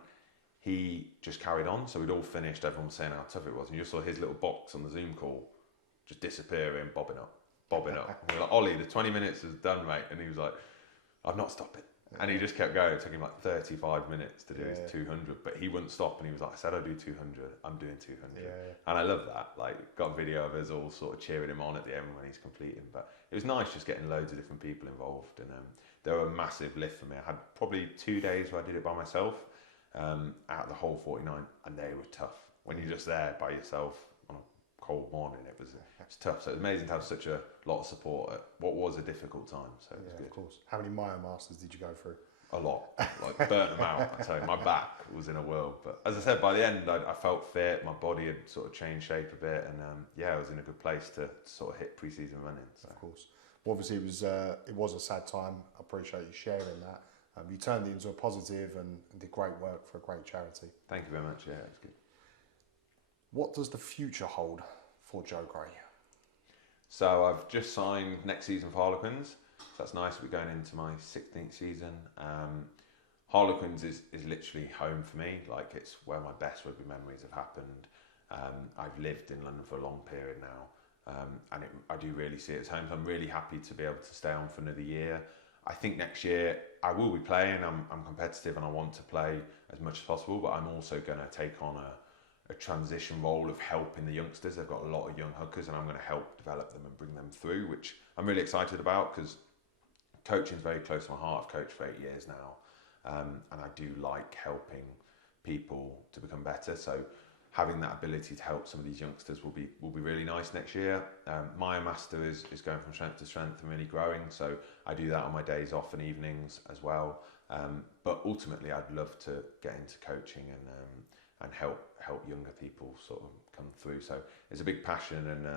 He just carried on, so we'd all finished, everyone was saying how tough it was, and you just saw his little box on the Zoom call just disappearing, bobbing up. And we were like, Ollie, the 20 minutes is done, mate. And he was like, I'm not stopping. And he just kept going. It took him like 35 minutes to do his 200, but he wouldn't stop. And he was like, I said I'd do 200, I'm doing 200. And I love that. Like, got a video of us all sort of cheering him on at the end when he's completing. But it was nice just getting loads of different people involved. And they were a massive lift for me. I had probably 2 days where I did it by myself out of the whole 49, and they were tough. When you're just there by yourself on a cold morning, it was tough. So it was amazing to have such a lot of support at what was a difficult time. So it was good. Of course. How many MyoMasters did you go through? A lot. Like, burnt them out. I tell you, my back was in a whirl. But as I said, by the end, I felt fit. My body had sort of changed shape a bit, and I was in a good place to sort of hit pre-season running. So. Of course. Well, obviously, it was a sad time. I appreciate you sharing that. You turned it into a positive and did great work for a great charity. Thank you very much. Yeah, it was good. What does the future hold for Joe Gray? So I've just signed next season for Harlequins. So that's nice. We're going into my 16th season. Harlequins is literally home for me. Like, it's where my best rugby memories have happened. I've lived in London for a long period now. I do really see it as home. So I'm really happy to be able to stay on for another year. I think next year I will be playing. I'm competitive and I want to play as much as possible, but I'm also going to take on a transition role of helping the youngsters. They've got a lot of young hookers and I'm going to help develop them and bring them through, which I'm really excited about because coaching is very close to my heart. I've coached for 8 years now, and I do like helping people to become better. So having that ability to help some of these youngsters will be really nice next year. MyoMaster is going from strength to strength and really growing. So I do that on my days off and evenings as well. But ultimately, I'd love to get into coaching and help younger people sort of come through. So it's a big passion, and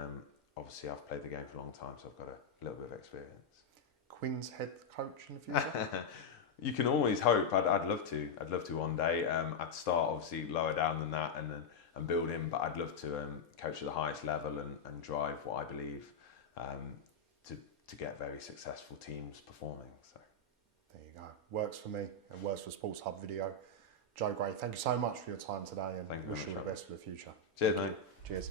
obviously I've played the game for a long time, so I've got a little bit of experience. Queen's head coach in the future? You can always hope. I'd love to. I'd love to one day. I'd start obviously lower down than that and build in, but I'd love to coach at the highest level and drive what I believe to get very successful teams performing. So there you go. Works for me and works for Sports Hub Video. Joe Gray, thank you so much for your time today, and wish you all the best for the future. Cheers, mate. Cheers.